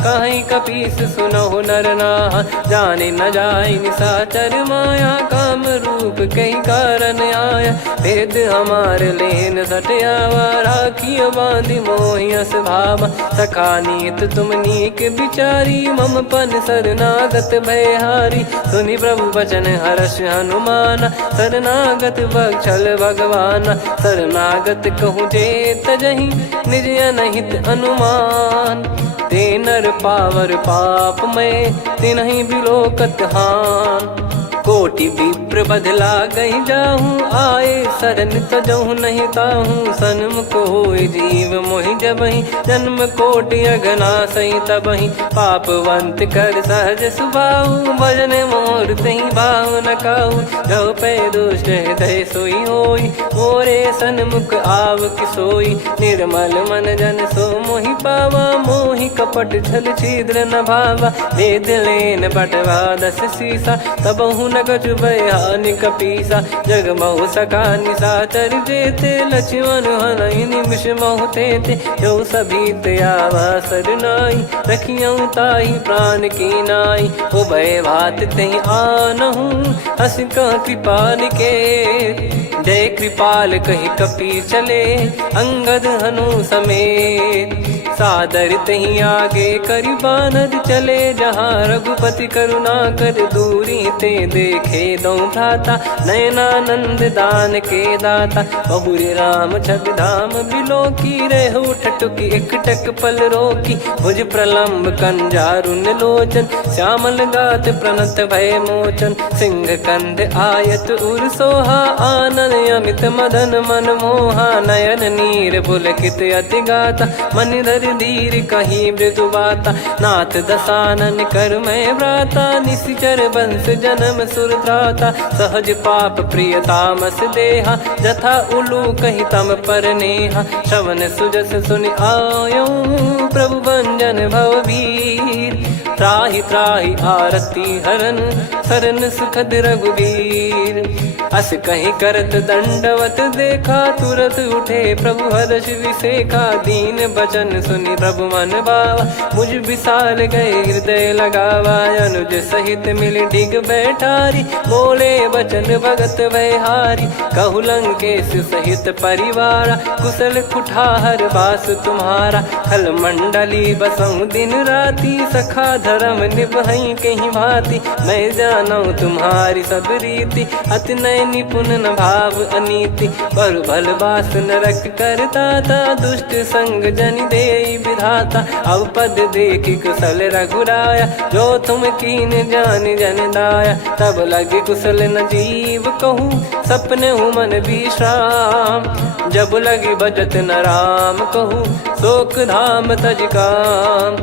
कहीं कपीस सुनहु नर नाहा। जाने न जाय निशाचर माया, काम रूप कई कारण आया। भेद हमार लेन सटयावा, राखियो बांधि मोहियस भावा। सखा नीत तुम नीक बिचारी, मम पन शरणागत भयहारी। सुनि प्रभु वचन हर्ष हनुमाना, शरणागत बक्षल भगवाना। शरणागत कहूँ जे तजहि, निज अनहित अनुमान। ते नर पावर पाप में, तिन्हि बिलोकत हान। कोटि विप्र बदला गई जाहूँ, आए शरण तजहु नहीं ताहूँ। सन्मुख होय जीव मोहि जबहि, जन्म कोटि अगना सही तबहि। पापवंत कर सहज सुभाऊ, भजन मोर तहि भाव न काहू। जो पै दुष्ट हृदय सोई होई, मोरे सन्मुख आव किसोई। निर्मल मन जन सो मोहि पावा, मोहि कपट छल छिद्र न भावा। वेद लेन बटवा दस सीसा, तबहु न कछु भयानि कपीसा। जग महु सखा निशाचर जेते, लक्ष्मण हनहि निमिष महु तेते। जो सभी त्यावा सरनाई, रखियऊ ताहि प्राण की नाई। उभय भात तहि आनहु, हस कह कृपाल के। जय कृपाल कहि कपी चले, अंगद हनु समेत। सादर तही आगे करि बानर चले, जहाँ रघुपति करुणा कर दूरी ते देखे दो भ्राता। नयनानंद दान के दाता, बहुरी राम छग धाम बिलो की। रेहु ठटुकी एकटक पल रोकी, भुज प्रलम्ब कंजारुन लोचन। श्यामल गात प्रणत भय मोचन, सिंह कंध आयत उर सोहा। आनन अमित मदन मन मोहा, नयन नीर पुलकित अति गाता। मनिधर कर धीर कहीं मृदु बाता, नाथ दसानन कर मैं व्राता, निशिचर बंस जन्म सुर त्राता, सहज पाप प्रिय तामस देहा, जथा उलू कही तम पर नेहा, श्रवण सुजस सुनि आयो प्रभु भंजन भववीर, त्राहि त्राहि आरती हरन सरन सुखद रघुवीर, अस कहीं करत दंडवत देखा, तुरत उठे प्रभु हर्ष विसेखा, दीन बचन सुनि प्रभु मन भावा, मुझ विशाल गए हृदय लगावा, अनुज सहित मिल डिग बैठारी, बोले बचन भगत वैहारी, कहु लंकेश सहित परिवारा, कुशल कुठार बास तुम्हारा, खल मंडली बसऊं दिन राती, सखा धर्म निभई कहीं भांति, मैं जानू तुम्हारी सब रीति, अति नय निपुण न भाव अनीति, पर भल बास नरक करता था, दुष्ट संग जन दे विधाता, अब पद देखी कुशल रघुराया, जो तुम कीन जान जन दाया, तब लगे कुशल न जीव कहूँ, सपने हूँ मन विश्राम, जब लगी बजत न राम कहूँ, शोक धाम तज काम,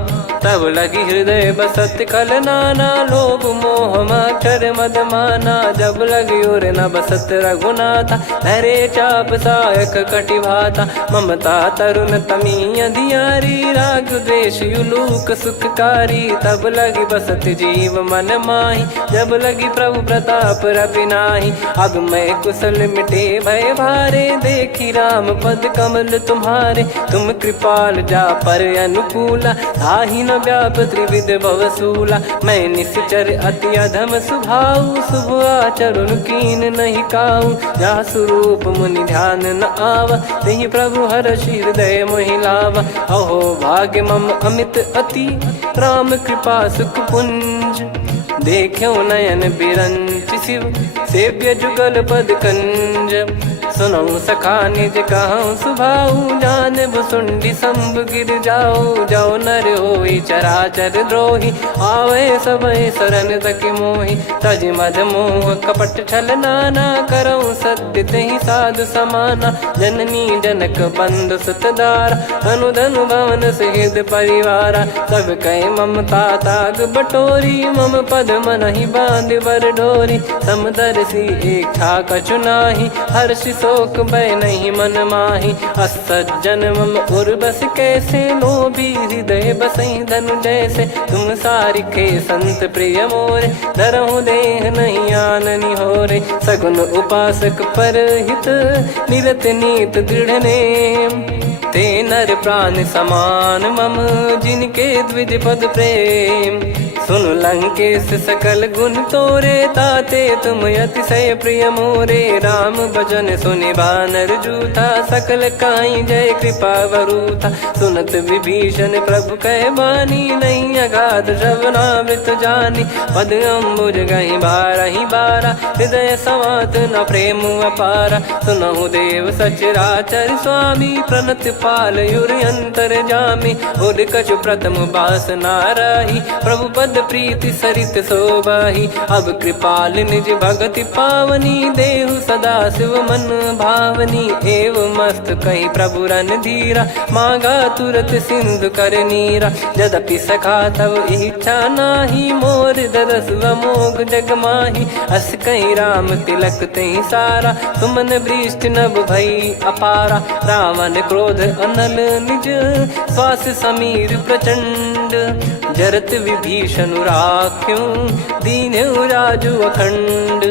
तब लगी हृदय बसत खल नाना, लोभ मोह मक्षर मद माना, जब लगी और न बसत रघुनाथा, धरे चाप सायक कटि भाता, ममता तरुण तमी अधियारी, राग द्वेष युलूक सुखकारी, तब लगी बसत जीव मन माही, जब लगी प्रभु प्रताप रवि नाही, अब मैं कुशल मिटे भय भारे, देखी राम पद कमल तुम्हारे, तुम कृपाल जा पर अनुकूला, ताहि न व्याप त्रिविध भवसूला, मैं निश्चर अति अधम सुभाऊ, शुभ आचरण कीन नहीं काऊ, जा स्वरूप मुनि ध्यान न आवा, तेहि प्रभु हर्ष हृदय मोहि लावा, अहो भाग्य मम अमित अति, राम कृपा सुख पुंज, देखो नयन बिरंच शिव, सेव्य जुगल पद कंज, सुनऊ सखा निज कहूँ सुभाऊ, जान भुसुंडी संभ गिर जाओ, जाओ नर होई चराचर द्रोही, आवे सबय शरण तक मोहि, तज मद मोह कपट छल नाना, करऊँ सत्य तेहि साधु समाना, जननी जनक बंधु सुतदारा, अनु धनु भवन सहित परिवारा, सब कहे ममता ताग बटोरी, मम पद मनहि बांध बर डोरी, समदर्शी इच्छा कछु नाही, हर्ष शोक भय नहीं मन माही, असज्जन मम उर्वश कैसे, लोभी हृदय बसई धनु जैसे, तुम सारिखे संत प्रिय मोरे, धरहु देह नहीं आननि होरे, सगुन उपासक पर हित, निरत नीत दृढ़ नेम, ते नर प्राण समान मम, जिनके द्विज पद प्रेम, सुन लंकेश सकल गुण तोरे, ताते तुम अतिशय प्रिय मोरे, राम भजन सुनि बानर जूथा, सकल काई जय कृपा वरूथा, सुनत विभीषण प्रभु कह बानी, नहीं अगाध श्रवणामृत जानी, पद अम्बुज गहि बारहि बारा, हृदय समात न प्रेम अपारा, सुनहु देव सचराचर स्वामी, प्रणत पाल युर अंतर जामी, उद कछु प्रथम बास नाराही, प्रभु पद प्रीति सरित शोभाही, अब कृपाल निज भगति पावनी, देहु सदा शिव मन भावनी, एव मस्त कही प्रभु रन धीरा, मांगा तुरत सिंधु कर नीरा, यद्यपि सखा तब इच्छा नाही, मोर दरस अमोघ जग माही, अस कहीं राम तिलक तहि सारा, सुमन वृष्ट नभ भई अपारा, रावण क्रोध अनल निज, श्वास समीर प्रचंड, जरत विभीषण राख्यों, दीन्हु राजु अखंड,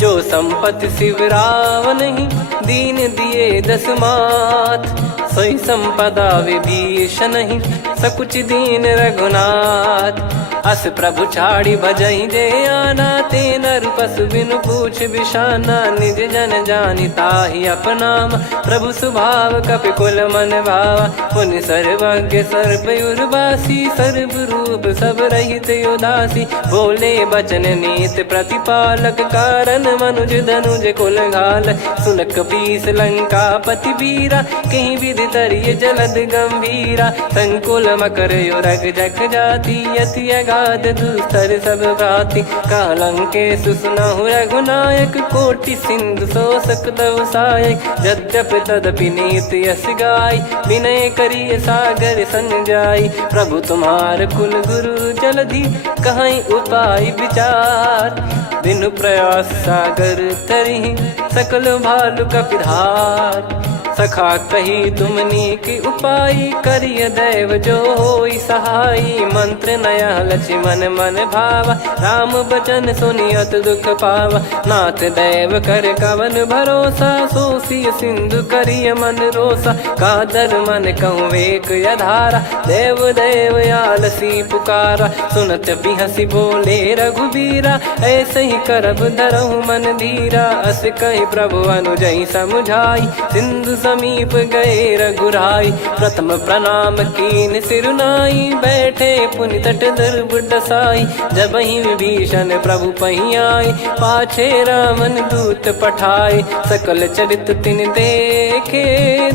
जो संपत्ति शिव रावण ही, दीन दिए दस मात, सोई संपदा विभीषण ही, सकुच दीन रघुनाथ, अस प्रभु छाड़ी भजई जे आना, ते नर पशु बिनु पूछ बिशाना, निज जन जानि ताहि अपनाम, प्रभु स्वभाव कपि कुल मन भावा, मुनि सर्वज्ञ सर्वयुर्वासी, सर्व रूप सब रहित उदासी, बोले बचन नीत प्रतिपालक, कारण मनुज धनुज कुल घाल, सुन कपीस लंका पति वीरा, कहीं विधि तरिय जलद गंभीरा, संकुल मकर युरग जख जाति, यति गाद दुस्तर सब भांति कालंके सुसुनाहु रघुनायक कोटि सिंधु शोषक तव सहायक यद्यपि तदपि नीत यस गाय विनय करिय सागर सन जाई प्रभु तुम्हार कुल गुरु जलधि कहीं उपाय विचार बिनु प्रयास सागर तरिहि सकल भालु कपिधार सखा कही तुमनी की उपाय करिय दैव जो होई सहाई मंत्र नया लक्ष्मण मन भावा राम बचन सुनियत दुख पावा नाथ दैव कर कवन भरोसा सोसिय सिंधु करिय मन रोसा कादर मन कहूँ वेक यधारा देव देव आलसी पुकारा सुनत बिहसी बोले रघुबीरा ऐसे ही करब धरहु मन धीरा अस कही प्रभु अनुजई समुझाई सिंधु समीप गए रघुराई प्रथम प्रणाम कीन सिरुनाई बैठे पुनि तट दर्भ डसाई जब ही विभीषण प्रभु पही आए पाछे रामन दूत पठाए सकल चरित तिन देखे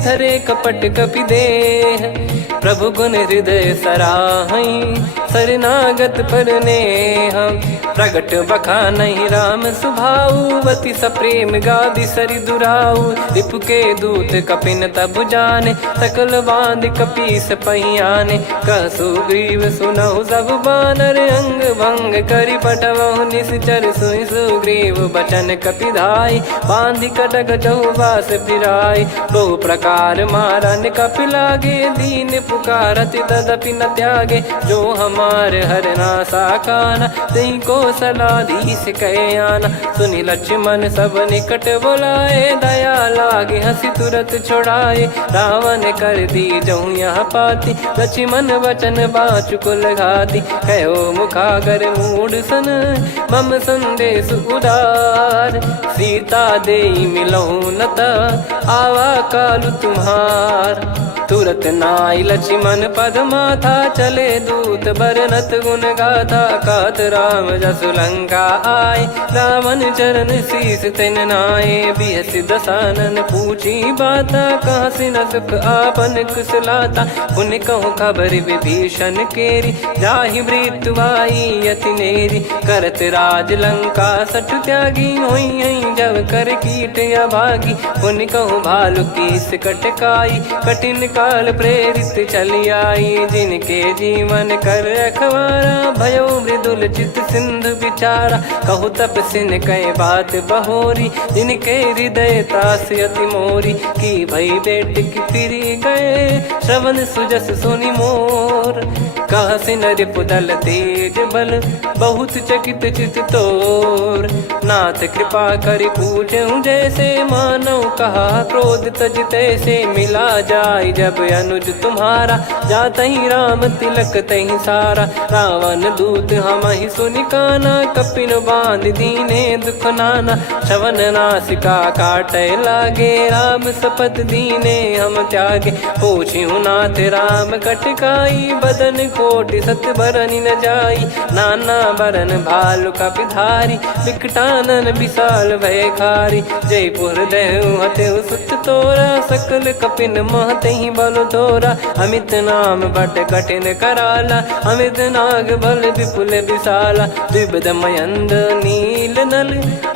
धरे कपट कपि देह प्रभु गुण हृदय सराहई शरणागत पर नेह प्रगट बखानहि राम सुभाऊ वति सप्रेम गादि सरि दुराऊ रिपु के दूत कपिन तब जाने सकल बांध कपीस पहियाने कह सुग्रीव सुनहु सब बानर अंग भंग करि पटवहु निश्चर सुनि सुग्रीव बचन कपिधाई बांधि कटक चहुबास फिराई बहु प्रकार मारन कपि लागे दीन पुकारति तदपि न त्यागे जो हमार हरना साकाना तई को सलाधीश कहे आना सुनि लक्ष्मण सब निकट बुलाए दया लागे हंसी तुरत छोड़ाए रावण कर दी जहूँ यहाँ पाती लक्ष्मण वचन बाचु कुल घाती कहो मुखागर मूड सन मम संदेश उदार सीता देई मिलहु नता आवा कालु तुम्हार तुरत नाई लक्ष्मण पद माथा चले दूत बरनत गुण गाथा कात राम जसु लंका आए रावण चरण शीस तिन नाये बिहसि दसानन पूछी बाता कहाँ से न सुख आपन कुशलाता पुन कहूँ खबर विभीषण केरी जाहि मृत्यु आई यति नेरी करत राज लंका सठ त्यागी होई जब कर कीट अभागी पुन कहूँ भालु कीस कटकाई कठिन काल प्रेरित चली आई जिनके जीवन कर रखवारा भयो मृदुल चित सिंधु विचारा कहु तप सिन कई बात बहोरी जिनके हृदय तास अति मोरी की भई बेट की फिरी गए श्रवण सुजस सुनि मोर कह सिन रिपुदल तेज बल बहुत चकित चित तोर नाथ कृपा करि पूछूं जैसे मानव कहा क्रोध तज तैसे मिला जाय जब अनुज तुम्हारा जात ही राम तिलक तही सारा रावण दूत हम ही सुनि काना कपिन बांध दीने दुख नाना श्रवण नासिका काटे लागे राम सपत दीने हम त्यागे पूछ्यू नाथ राम कटकाई बदन कोटि सत बरनि न जाई नाना बरन भालु कपिधारी विकटानन विशाल भय खारी जयपुर देहु हतेउ सुत तोरा सकल कपिन महतहि बल तोरा अमित नाम बट कठिन कराला अमित नाग बल विपुल विशाला द्विपद मयंद नील नल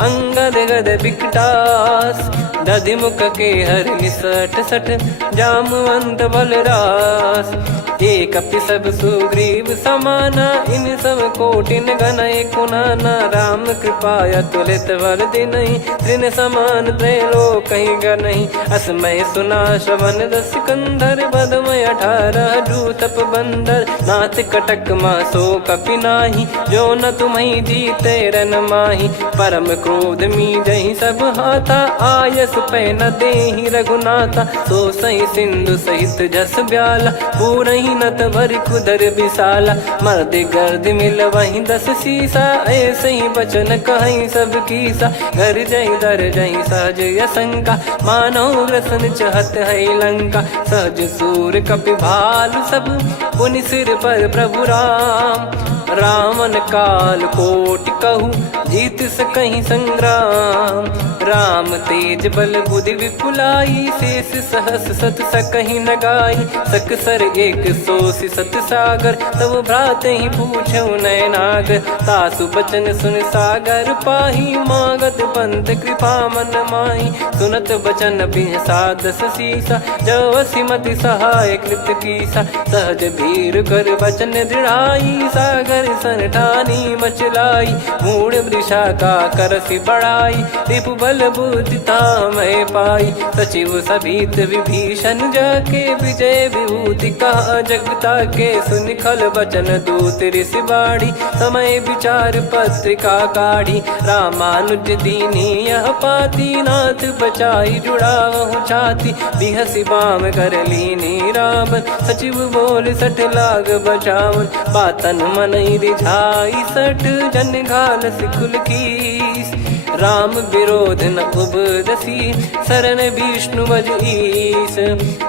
अंगद गद विकटास दधि मुख के हर निसठ सठ जामवंत बलरास एक अपि सब सुग्रीव समाना इन सब कोटिन गनय कुनाना राम कृपा अतुलित बल दिनहि त्रिन समान त्रैलोक कहीं गनहि असमय सुना श्रवण दस कंधर बदमय 18 जूतप बंदर नाथ कटक मासो कपि नाही जो न तुम्हि जीते रन माही परम क्रोध मी जहि सब हाथा आयस पै न देहि रघुनाथा सो सही सिंधु सहित जस ब्याला पूरहि नत भरि कुदर विशाला मर्द गर्द मिल वहीं 10 सीसा ऐसे ही बचन कहीं सब कीसा घर जहि दर जहि सहज यसंका मानव रसन चहत है लंका सहज सूर कपि भालु सब पुनि सिर पर प्रभु राम रावण काल कोटि कहु जीत सकहीं संग्राम। राम तेज बल बुद्धि विपुलाई, शेष सहस सत सकहीं न गाई। सकसर एक सोसी सत सागर, तब भ्रात ही पूछो नयनागर। तासु बचन सुन सागर पाही, मागत पंथ कृपा मन माही। सुनत बचन बिहसादस सीसा, जव सिमति सहाय कृत कीसा। सहज भीर कर बचन दृढ़ाई, सागर सन ठानी मचलाई। मूढ़ वृषा का करसि बढ़ाई, रिपु बल बुद्धि तामय पाई। सचिव सभीत विभीषण जाके, विजय विभूति कहा जगता के। सुनि खल बचन दूत ऋषि बाड़ी, समय विचार पत्रिका काढ़ी। रामानुज दीनी यह पाती, नाथ बचाई जुड़ावहु छाती। बिहसि बाम कर लीनी रावण, सचिव बोल सठ लाग बचावन। बातन मनई रिझाई सठ, जन घाल सिकुल कीस। राम विरोध न उपदसी, शरण विष्णु बज ईस।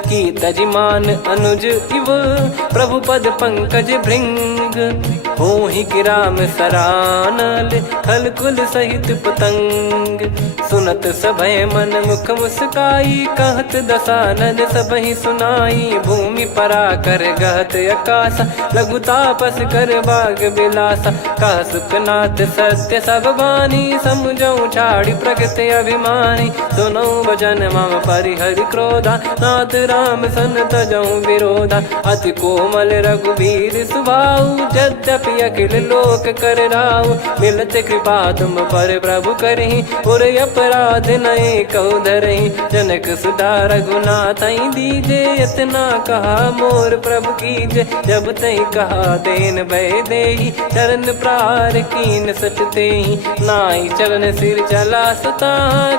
की तजिमान अनुज इव, प्रभु पद पंकज भृंग। होहि कि राम सरानल, खल कुल सहित पतंग। सुनत सभय मन मुख मुस्काई, कहत दसानन सबहि सुनाई। भूमि परा कर गहत आकाशा, लघु तापस कर बाग बिलासा। कह सुखनाथ सत्य सब बानी, समुझौ छाड़ी प्रगति अभिमानी। सुनो भजन मम परिहरि क्रोधा, नाथ राम सन तजौ विरोधा। अति कोमल रघुवीर सुभाऊ, यद्यपि अखिल लोक कर राऊ। मिलत कृपा तुम पर प्रभु करहि, पुर अपराध नए कौ धरहि। जनक सुधा रघुनाथ दीजे, इतना कहा मोर प्रभु कीजे। जब तई कहा देन भय देहि, चरण प्रार कीन सट तेहि। नाई चरण सिर चला सता,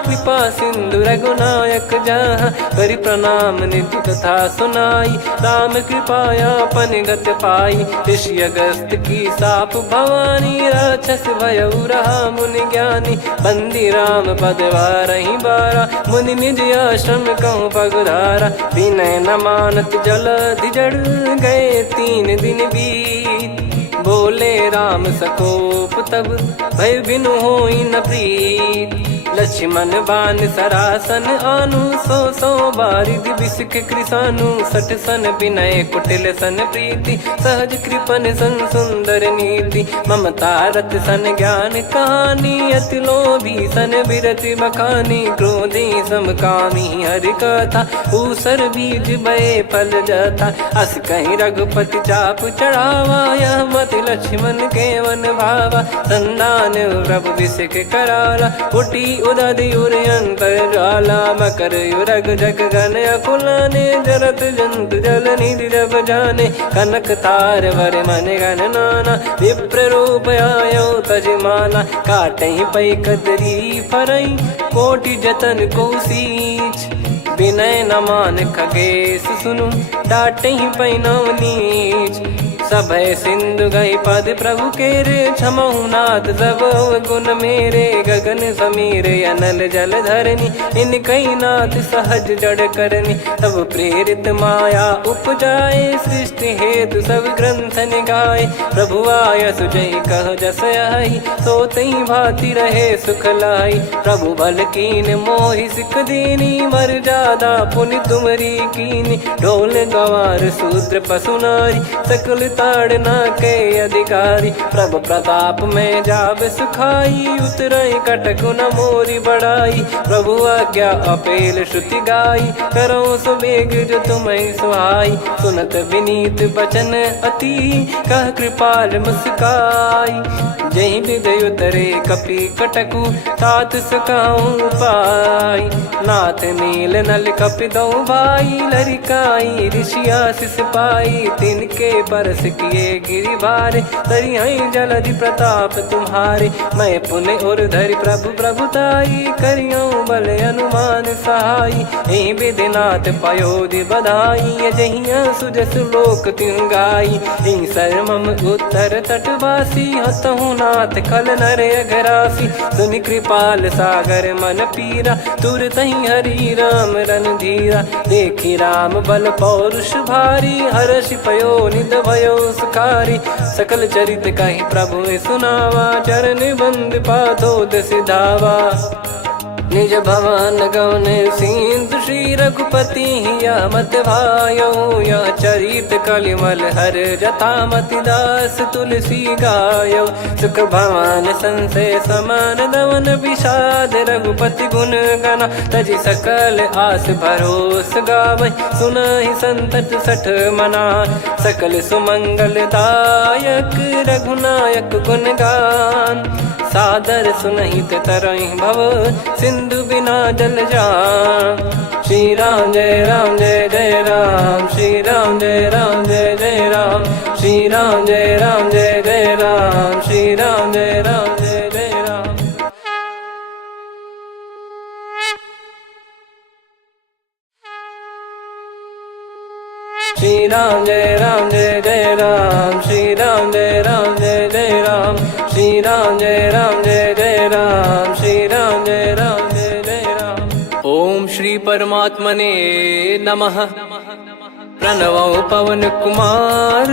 कृपा सिंधु रघुनायक जहाँ। करि प्रणाम निधि कथा सुनाई, राम कृपाया पन गत पाई। ऋषि अगस्त की साप भवानी, राक्षस भयउ रहा मुनि ज्ञानी। बंदी राम पद वारहि बारा, मुनि निज आश्रम कहूँ पगुधारा। विनय न मानत जलधि जड़, गए 3 दिन बीत। बोले राम सकोप तब, भय बिनु होई न प्रीत। लक्ष्मण बान सरासन आनु, 100 बारिधि बिसक कृसानु। 60 सन विनय कुटिल सन प्रीति, सहज कृपन सन सुंदर नीति। ममता रत सन ज्ञान कहानी, अति लोभी सन बिरति बखानी। क्रोधी समकामी हरि कथा, ऊसर बीज बये फल जथा। अस कहीं रघुपति चाप चढ़ावा, यह मत लक्ष्मण के वन भावा। संदान प्रभु बिसक कराला, उठी उदधि उर अंतर ज्वाला। मकर युरग जग गण अकुलाने, जरत जंतु जल निधि जब जाने। कनक तार वर मन गण नाना, विप्र रूप आयो तजमाना। काटहि पै कदरी फरई, कोटि जतन को सींच। विनय न मान खगेश सुनु, डांटहि पै नव नीच। सभय सिंधु गई पद प्रभु केरे, क्षमहु नाथ सब गुण मेरे। गगन समीरे अनल जल धरनी, इन कई नाथ सहज जड़ करनी। तब प्रेरित माया उपजाए, सृष्टि हेतु सब ग्रंथ निगाए। प्रभु आय सुजई कह जस आई, सोतई भांति रहे सुख लाई। प्रभु बल कीन मोहि सिख दीनी, मर्यादा पुनि तुमरी कीनी। ढोल गवार शूद्र पशु नारी, सकल ताड़ना के अधिकारी। प्रभु प्रताप में जाब सुखाई, उतरई कटक न मोरी बढ़ाई। प्रभु आज्ञा अपेल श्रुति गाई, करो सुबेग जो तुम्हें सुहाई। सुनत विनीत बचन अति, कह कृपाल मुस्काई। जहि हृदय उतरे कपि कटकु, तात सकाऊं पाई। नाथ नील नल कपि दो भाई, लरिकाई ऋषि आशीष पाई। तिनके परस किए गिरि भारे, तरिहै जलधि प्रताप तुम्हारे। मैं पुन और धरि प्रभु प्रभुताई, करियौ बल अनुमान सहाई। एहि विधिनाथ पयोधि बधाई, जहिया सुजस लोक तिहुँ गाई। एहि सरमम उत्तर तटवासी, हतहु रघुनाथ खल नर अघरासी, सुनि कृपाल सागर मन पीरा, तुरतहि हरि राम रणधीरा। देखि राम बल पौरुष भारी, हर्षि पयो निध भयो सुखारी। सकल चरित कहि प्रभु सुनावा, चरण बंद पादोद सिधावा। निज भवन गौन सिंधु श्री रघुपति हिया मत भायो, यह चरित कलिमल हर जथा मति दास तुलसी गायो। सुख भवन संशय समान दवन विषाद, रघुपति गुण गना तजि सकल आस भरोस गावै। सुनहि संतत सठ मना, सकल सुमंगल दायक रघुनायक गुण गान। सादर सुनहित तरहि भव, सिंधु बिना जल जान। श्री राम जय जय राम, श्री राम जय जय राम, श्री राम जय जय राम, श्री राम जय जय राम। श्री राम जय जय राम, श्री राम जय जय राम, श्री राम जय जय राम, श्री राम जय जय राम। ओम श्री परमात्मने नमः। प्रणवो पवन कुमार,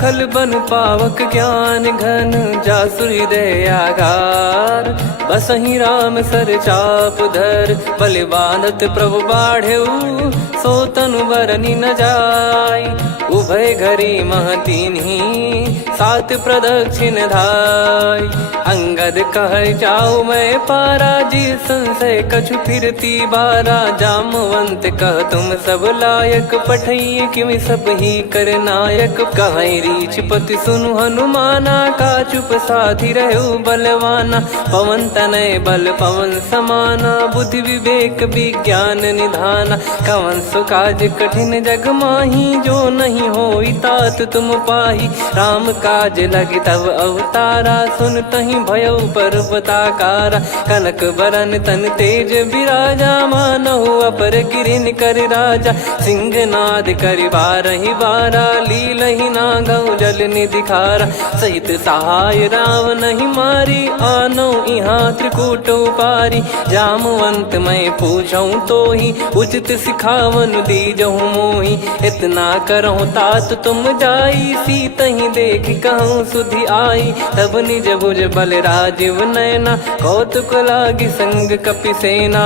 खल बन पावक ज्ञान घन, जासु हृदय आगार। बसहि राम सर चाप धर, बलि बांधत प्रभु बाढ़ऊ, सो तनु बरनि न जाय। उभय घरी महतीन्ही, सात प्रदक्षिण धाय। अंगद कह जाऊ मैं पारा, जी संशय कछु फिरती बारा। जामवंत कह तुम सब लायक, पठई किमि सब ही कर नायक। कहै रीछ पति सुनु हनुमाना, का चुप साधि रहु बलवाना। पवन तनय बल पवन समाना, बुद्धि विवेक विज्ञान निधाना। कवन सो काज कठिन जग माही, जो नहीं होई तात तुम पाही। राम काज लगी तब अवतारा, सुन तहि भयउ पर्वताकारा। कनक बरन तन तेज बिराजा, मानहु अपर गिरिन कर राजा। सिंहनाद करि बारहि बारा, लीलहि नागौ जल निधि खारा। सहित सहाय राम नहीं मारी, आनो इहाँ त्रिकूट उपारी। जामवंत मैं पूछऊँ तोहि, उचित सिखावन दीजहु मोहि। इतना करहु तात तुम जाई, सीतहि देख कहूँ सुधि आई। तब निज भुज बल राजीव नयना, कौतुक लागी संग कपिसेना।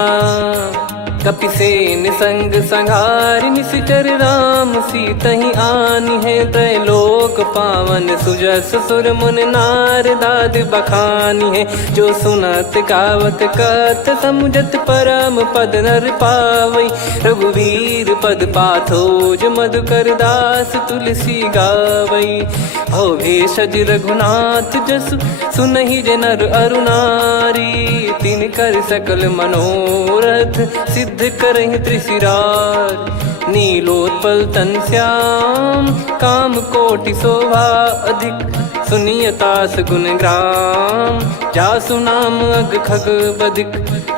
कपिसेन संग संघारि निशिचर राम, सीतहि आनि है त्रैलोक पावन। सुजस सुर मुन नार दाद बखानी है, जो सुनत गावत कथ समुझत परम पद नर पावै। रघुवीर पद पाथोज मधुकर दास तुलसी गावै। भव भेषज रघुनाथ जसु, सुनहि जे नर अरु नारी। तिन कर सकल मनोरथ, सिद्ध करहि त्रिशिरार। नीलोत्पल तन श्याम, काम कोटि शोभा अधिक। सुनियतास गुण ग्राम, जासु नाम अग खग बधिक।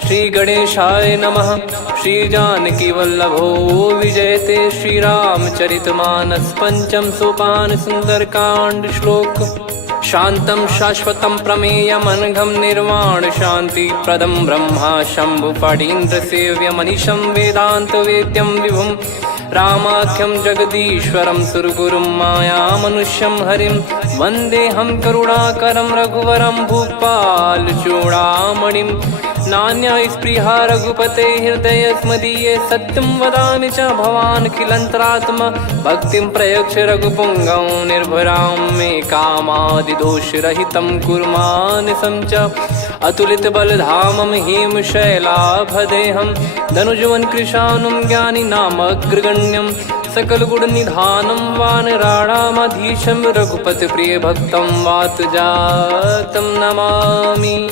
श्री गणेशाय नमः। श्री जानकी वल्लभो विजयते, श्री रामचरित मानस पंचम सोपान सुंदरकांड श्लोक। शांतं शाश्वतं प्रमेयमनघं निर्वाण शांति प्रदं ब्रह्मा शंभु फणीन्द्र सेव्य मनीषं वेदांत वेद्यं विभुं। रामाख्यं जगदीश्वरं सुरगुरुं माया मनुष्यं हरिं। वन्देऽहं करुणाकरं रघुवरं भूपाल चूडामणिं। नान्या स्पृहा रघुपते हृदय स्मदीये, सत्यं वदामि च भवान् खिलन्तरात्मा। भक्तिं प्रयच्छ रघुपुङ्गं निर्भरां मे कामादिदोषरहितं कुर्मानसं च। अतुलित बलधामं हेमशैलाभदेहं, धनुजवन कृशानुं ज्ञानिनामग्रगण्यं। सकल गुण निधानं वानराणामधीशं, रघुपति प्रिय भक्तं वातजातं नमामि।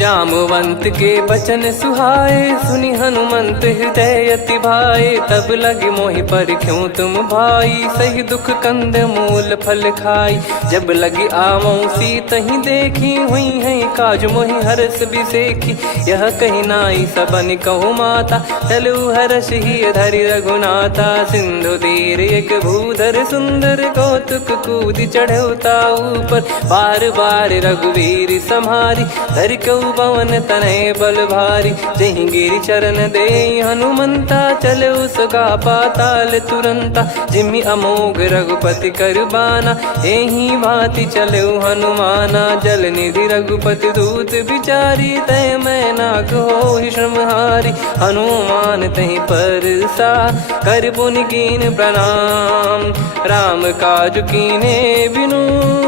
जामवंत के बचन सुहाए, सुनि हनुमंत हृदय अति भाए। तब लगे मोहि पर क्यों तुम भाई, सही दुख कंद मूल फल खाई। जब लगी आवऊं सीत ही देखी, हुई है काज मोहि हरस बिसेखी। यह कही नाई सबन कहु माता, चलू हरष ही धरि रघुनाथा। सिंधु तीर एक भूधर सुंदर, कौतुक कूद चढ़ौता ऊपर। बार बार रघुवीर सम्हारी, धरि कहु पवन तनय बल भारी। जहि गिरि चरण दे हनुमंता, चलो सगा पाताल तुरंता। जिमि अमोघ रघुपति कर बाना, एहि भांति चलो हनुमाना। जल निधि रघुपति दूत बिचारी, तय मैं नाग होहि श्रमहारी। हनुमान तहि परसा, कर पुनि कीन प्रणाम। राम काज कीने बिनु,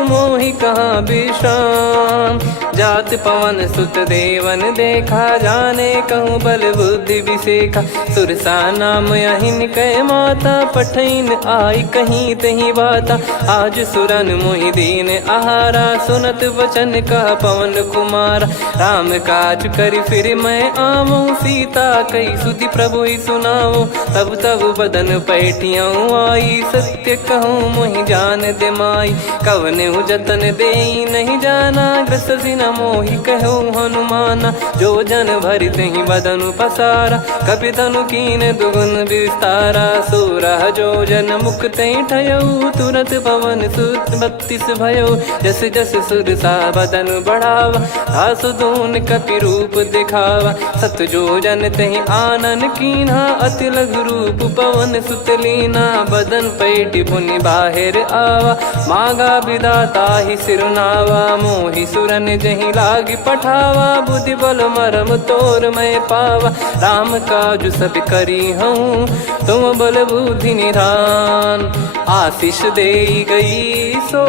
मोहि कहाँ विश्राम। जात पवन सुत देवन देखा, जाने कहूँ बल बुद्धि विसेखा। सुरसा नाम अहिन कै माता, पठैन आई कहीं तहीं बाता। आज सुरन मोहि दीन आहारा, सुनत वचन कह पवन कुमारा। राम काज करि फिर मैं आवऊं, सीता कई सुधि प्रभु ही सुनाओ। तब तब बदन पैठियाँ आई, सत्य कहूँ मोहि जान दे माई। कवने जतन देई नहीं जाना, ग्रसि न मोहि कहूँ हनुमाना। जो जन भरि तहि बदनु पसारा, कपि तनु कीन दुगुन विस्तारा। सोरह जो जन मुख तहि ठयऊ, तुरत पवन सुत 32 भयऊ। जस जस सुरसा बदन बढ़ावा, आसु दून कपि रूप दिखावा। सत जो जन तहि आनन कीन्हा, अति लघु रूप पवन सुत लीना। बदन पैठि पुनि बाहिर आवा, मांगा विधाता ही सिरुनावा। मोहि सुरन जहि लागी पठावा, बुद्धि बल मरम तोर मैं पावा। राम काज सब करी हूँ, तुम बल बुद्धि निधान। आशीष देई गई सो,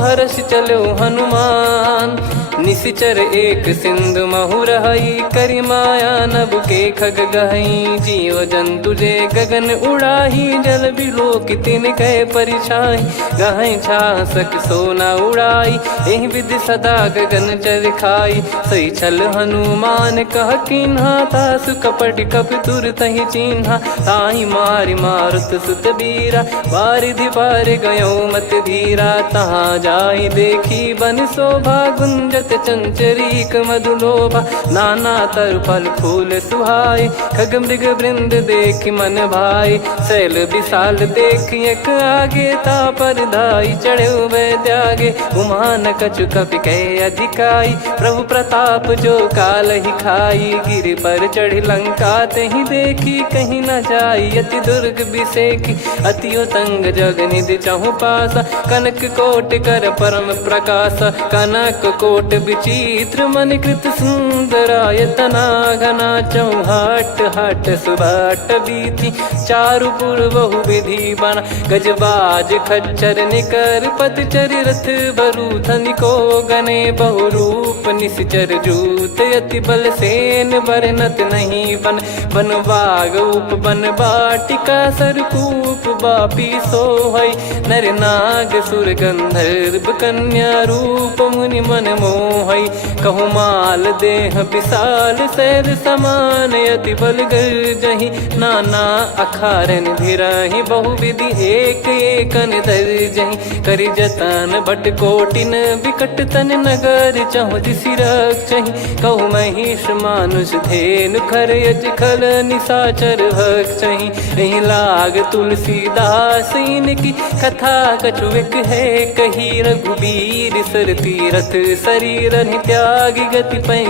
हर्ष चलो हनुमान। निशिचर एक सिंधु महु रहई, करि माया नभ के खग गहई। जीव जंतु जे गगन उड़ाही, जल बिलोक तिन कह परिछाई। गहई छासक सोना उड़ाई, एहि विधि सदा गगन चर खाई। सही छल हनुमान कह कीन्हा, तासु कपट कपि तुर तहि चिन्हा। ताहि मारि मारुत सुत बीरा, बारिधि पार गयो मत धीरा। तहाँ जाई देखी बन शोभा, गुंजत चंचरीक मधुलोभा। नाना तरु फल फूल सुहाए, खग मृग वृंद देख मन भाई। शैल विशाल देख एक आगे, तापर धाई चढ़े वै त्यागे। उमान कछु कपि कह अधिकाई, प्रभु प्रताप जो काल ही खाई। गिर पर चढ़ी लंका तहि देखी, कहीं न जाई अति दुर्ग बिसेखी। अति उतंग जग निधि चहु पासा, कनक कोट कर परम प्रकाशा। कनक कोट विचित्र मन कृत सुंदरायतना। घना चौहाट हाट सुबाट बीथी, चारु पुर बहु विधि बना। गजबाज खच्चर निकर पतचर, रथ बरु धनिको गने। बहु रूप निश्चर जूत, अति बल सेन बरनत नहीं बन। बन बाग उप बन बाटिका, सरकूप बापी सोहई। नर नाग सुर गंधर्व कन्या, रूप मुनि मन मोहई। कहु माल देह विशाल, शैल समान अति बल गर्जहि। नाना अखारन भिराहि, बहु विधि एक एकन दर्जहि। करि जतन भट कोटिन, विकट तन नगर चहु दिसि रक्षहि। कहु महिष मानुष धेनु, खर यज खल निशाचर भक्षहि। एहि लाग तुलसीदास इनकी, कथा कछु एक है कही। रघुबीर सर तीरथ शरीर, त्यागी गति पै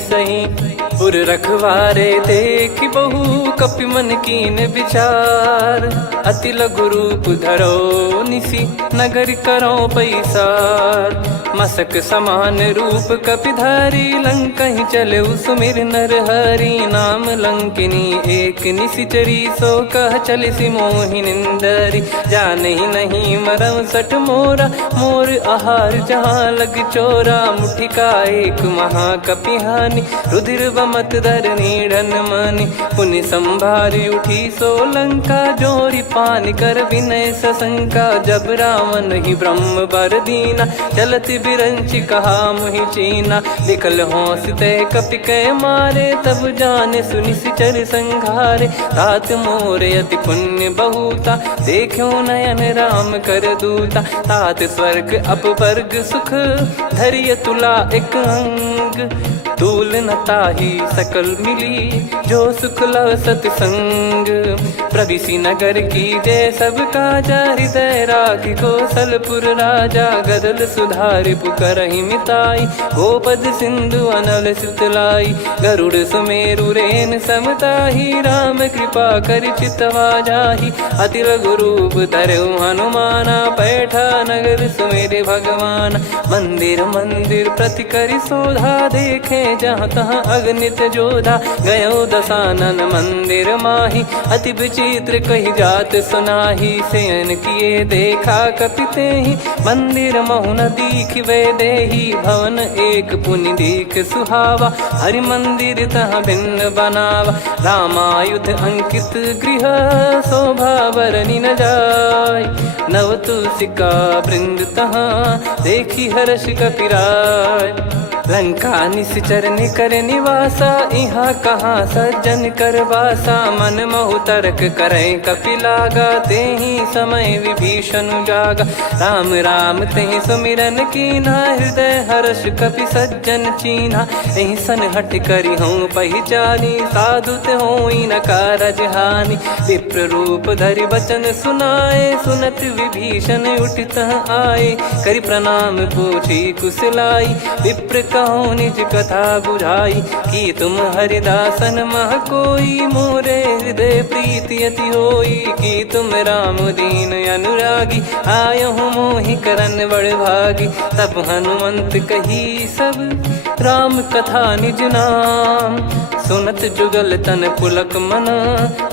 सही। पुर रखवारे देख बहु, कपि मन कीन विचार। अति लघु रूप धरो निसी, नगर करो पैसार। मसक समान रूप कपि धारी, लंकहि चले सुमिर नर हरि। नाम लंकिनी एक निशिचरी, सो कह चलिसि मोहि निंदरी। जानहि नहीं मरम सठ मोरा, मोर आहार जहाँ लग चोरा। मुठिका एक महाकपि हानि, रुधिर बमत धरनी ढन मनि पुनि संभारी उठी सोलंका जोरी पानी कर विनय सशंका जब रावण ही ब्रह्म बर दीना चलत बिरंची कहा मुहि चीना निकल होंस ते कपि कै मारे तब जाने सुनि सिचर संघारे तात मोरे अति पुण्य बहुता देखो नयन राम कर दूता तात स्वर्ग अपवर्ग सुख धरिय तुला एक अंग तूल न ताही सकल मिली जो सुख लव सतसंग प्रविसी नगर की जय सब काजा हृदय राखी कौशलपुर राजा गदल सुधारि पुकरहि मिताई गोपद सिंधु अनल सितलाई गरुड़ सुमेरु रेन समताही राम कृपा कर चितवा जाही अति लघु रूप धरऊ हनुमाना बैठा नगर सुमेरे भगवान मंदिर मंदिर प्रति करि शोधा देखे जहाँ तहाँ अगणित जोधा गयो दशानन मंदिर माही अति विचित्र कही जात सुनाही सेन किए देखा कपिते ही मंदिर महु न दीख वे देही भवन एक पुनि दीख सुहावा हरि मंदिर तहाँ भिन्न बनावा रामायुध अंकित गृह शोभा बरनी न जाय नव तुलसी का वृंद तहाँ देखी हर्ष कपिराय लंका निश्चर निकर निवासा यहाँ कहाँ सज्जन कर वासा मन महु तर्क करे कपिलागा ते ही समय विभीषण जागा राम राम ते सुमिरन कीना हृदय हर्ष कपि सज्जन चीन्हा यही सन हट करी हूँ पहचानी साधु ते होई न कारज हानि विप्र रूप धरि वचन सुनाए सुनत विभीषण उठित आए करि प्रणाम पूछी कुशलाई विप्र कहो निज कथा बुझाई कि तुम हरिदासन मह कोई मोरे हृदय प्रीति अति होई कि तुम राम दीन अनुरागी आयहु मोहि करन बड़ भागी तब हनुमंत कही सब राम कथा निज नाम सुनत जुगल तन पुलक मन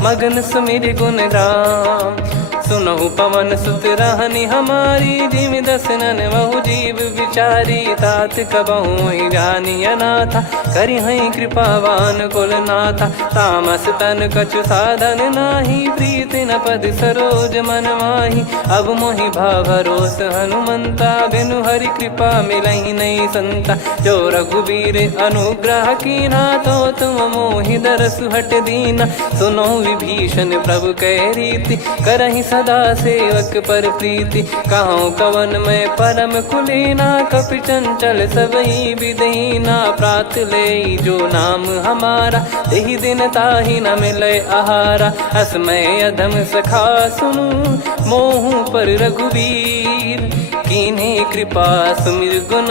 मगन सुमिर गुण राम सुनहु पवन सुत रहनी हमारी जिमि दसनन बहु जीव विचारी तात कबहु ही जानी अनाथा करि हई कृपावान कुल नाथा तामस तन कछु साधन नाही प्रीति न पद सरोज मन माही अब मोहि भाव भरोस हनुमंता बिनु हरि कृपा मिलहि नहीं संता जो रघुबीर अनुग्रह कीना तो तुम मोहि दरस हट दीना सुनो विभीषण प्रभु कह रीति करहि सदा सेवक पर प्रीति कहूँ कवन में परम कुलीना कपि चंचल सबही विदहीना प्रात ले जो नाम हमारा तेहि दिन ताहि न मिले आहारा असमय अधम सखा सुनु मोहु पर रघुवीर कीन्हे कृपा सुमिर गुण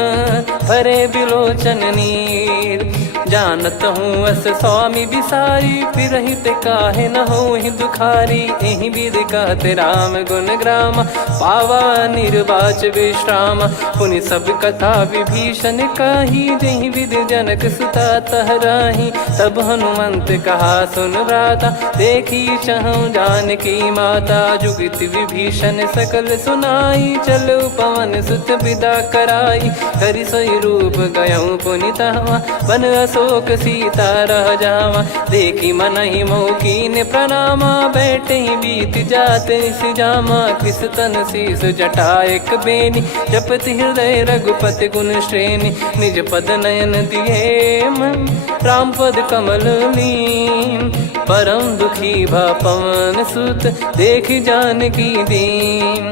भरे बिलोचन नीर जानत हूँ अस स्वामी बिसारी फिर हित काहे न हो ही दुखारी एहि विध कहते राम गुण ग्राम पावा निर्वाच विश्राम पुनि सब कथा विभीषण काही जहि विध जनक सुता तहराही तब हनुमंत कहा सुन भ्राता देखी चहु जानकी माता जुगित विभीषण सकल सुनाई चलो पवन सुत विदा कराई करि सोई रूप गयऊँ पुनि तहवा बन अशोक सीता रह जावा देखी मन ही मौकीन प्रणामा बैठे ही बीत जाते जामा कृष तन शीस जटा एक बेनी जपति हृदय रघुपति गुण श्रेणी निज पद नयन दिए मन राम पद कमल लीन परम दुखी भा पवन सुत देखी जानकी दीन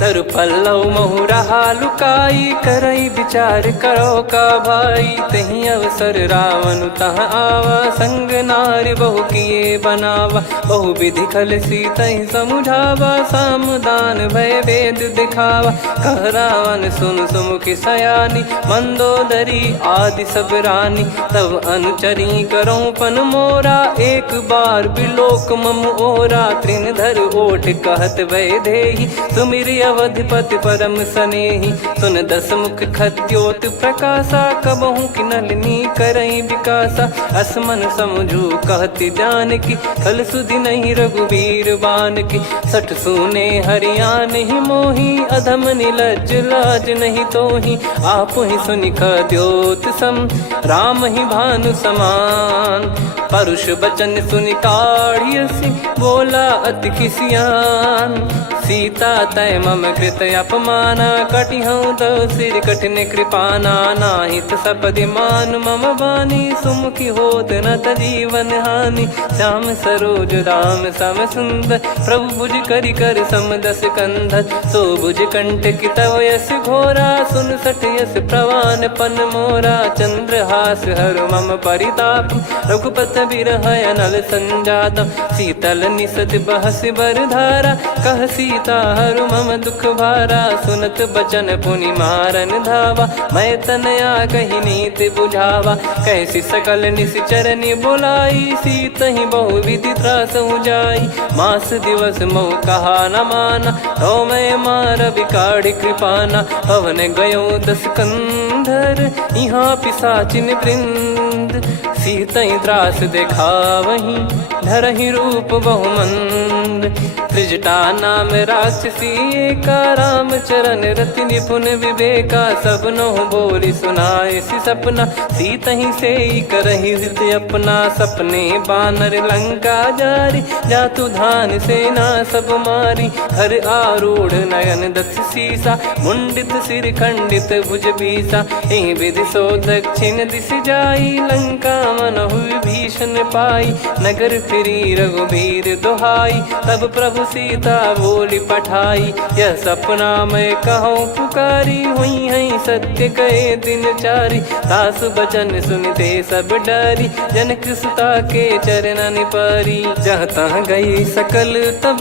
तरु पल्लव महु रहा लुकाई करई विचार करो का भाई तही अवसर रावण तह आवा संग नारी बहु किए बनावा बहु विधि खल सीतहि समुझावा सामदान भय वेद दिखावा कह रावण सुन सुमुखी सयानी मंदोदरी आदि सब रानी तब अनुचरी करो पन मोरा एक बार बिलोक मम ओरा तृण धर ओट कहत वै देहि सुमिर अवधिपति परम स्नेही। सुन दस मुख खद्योत प्रकाशा, कबहू की नलिनी करई विकासा। असमन समझू कहती जान की, खल सुधि नहीं रघुबीर बान की। सठ सुने हरियाण ही मोही, अधम निलज लाज नहीं तोही। आप ही सुनि खद्योत सम, राम ही भानु समान। परुष बचन सुनि काढ़ियसि, बोला अति किसियान। सीता तय मम कृत अपमाना, कटिहऊँ तो सिर कठिन कृपाना। नाहित सपदि मान मम बानी, सुमुखी होत न जीवन हानि। श्याम सरोज राम सम सुंदर, प्रभु भुज करि कर सम दस कंधर। सो भुज कंठ की तव यस घोरा, सुन सठ यस प्रवान पन मोरा। चंद्रहास हर मम परिताप, रघुपत बिरह अनल संजात। शीतल निसत बहस बर धारा, कह सीता हरु मम दुख भारा। सुनत बचन पुनि मारन धावा, मैं तनया कही नीति बुझावा। कैसी सकल निश्चरनि बुलाई, सीत ही बहु विधि त्रास जाई। मास दिवस मोह कहा न माना, तो मैं मार बिकाढ़ी कृपाना। पवन गयो दस कंधर, यहाँ पिशाचिन वृंद। सीतहि त्रास देखावहीं, धरहि रूप बहुमंद। त्रिजटा नाम राक्षसी एका, राम चरण रति निपुण विवेका। सबनो बोली सुनाए सि सपना, सीतहि सेई करहि हृद अपना। सपने बानर लंका जारी, जातु धान सेना सब मारी। हर आरूढ़ नयन दस सीसा, मुंडित सिर खंडित भुज बीसा। एहि विधि सो दक्षिण दिश जाई, लंका मनहु भीषण पाई। नगर फिरी रघुबीर दुहाई, तब प्रभु सीता बोली पठाई। यह सपना मैं कहूँ पुकारी, हुई है सत्य कहे दिन चारी। सासु बचन सुनते सब डरी, जनक सुता के चरण परी। जहाँ तहाँ गई सकल तब,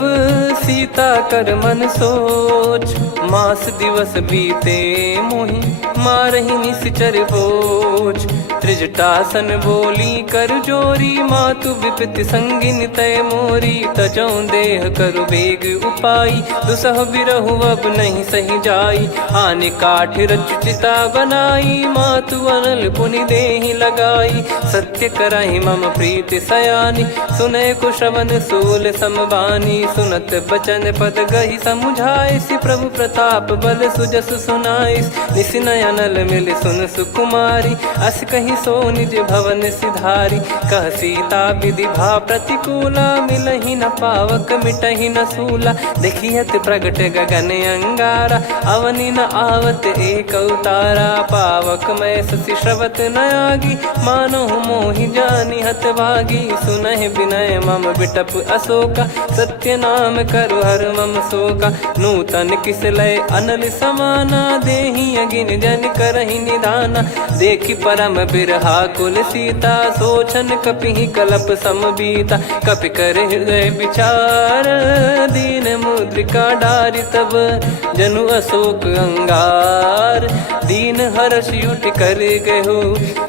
सीता कर मन सोच। मास दिवस बीते मोहि, मारहि निश्चर बोझ। त्रिजटासन बोली कर जोरी, मातु विपति संगिन तय मोरी। तजौ देह करु बेग उपाई, दुसह बिरहु अब नहीं सही जाई। आने काठ रचु चिता बनाई, मातु अनल पुनि देहि लगाई। सत्य करहि मम प्रीति सयानी, सुनय को श्रवण सूल समबानी। सुनत बचन पद गहि समुझाइसि, प्रभु प्रताप बल सुजस सुनाइस। निसिनय अनल मिल सुन सुकुमारी, अस कहि सो निज भवन सिधारी। कह सीता विधि भा प्रतिकूला, मिलहि न पावक मिटहि न सूला। देखियत प्रगट गगन अंगारा, अवनि न आवत एक अवतारा। पावक मैं ससि श्रवत न आगी, मानो मोहि जानि हत भागी। सुनहि विनय मम बिटप अशोका, सत्य नाम करु हर मम शोका। नूतन किस लय अनल समाना, देहि अगिन जन करहि निधाना। देखि परम बिरहा कुल सीता, सोचन कपिहि कलप समबीता। कपि कर हृदय विचार, दीन मुद्रिका डारि तब। जनु अशोक अंगार, दीन हर्ष उठ कर गहो।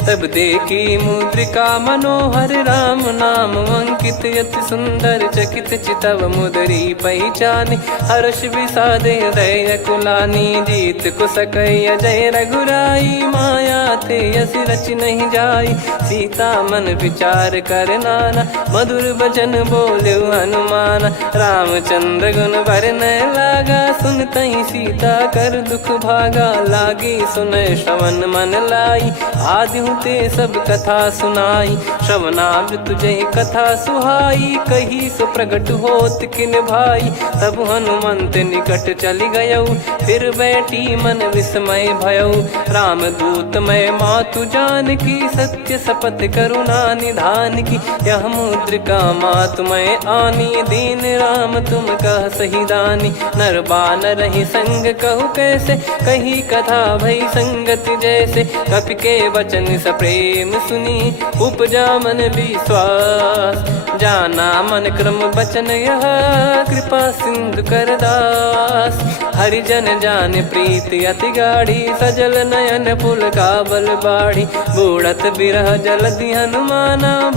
तब देखी मुद्रिका मनोहर, राम नाम अंकित अति सुंदर। चकित चितव मुदरी पहचानी, हर्ष विषाद हृदय कुलानी। जीत को सकय जय रघुराई, माया थे यसी रच नहीं जाई। सीता मन विचार कर नाना, मधुर बचन बोले हनुमान। रामचंद्र गुण बरनय लागा, सुनतहि सीता कर दुख भागा। लागी सुनय श्रवण मन लाई, आदिहु ते सब कथा सुनाई। श्रवणाब तुझे कथा सुहाई, कही सो प्रगट होत किन भाई। तब हनुमंत निकट चली गयऊ, फिर बैठी मन विस्मय भयऊ। राम दूत मैं मातु जान की, सत्य शपथ करुणा निधान की। यह मुद्रिका मातु मैं आनी, दीन राम तुम कह सही दानी। नर बानर ही संग कहु कैसे, कही कथा भई संगति जैसे। कपि के वचन सप्रेम सुनी, उपजा मन विश्वास। जाना मन क्रम बचन यह, कृपा सिंधु कर दास। हरिजन जान प्रीति अति गाढ़ी, सजल नयन पुल काबल बाढ़ी। बूढ़त बिरह जलधि हनुमाना,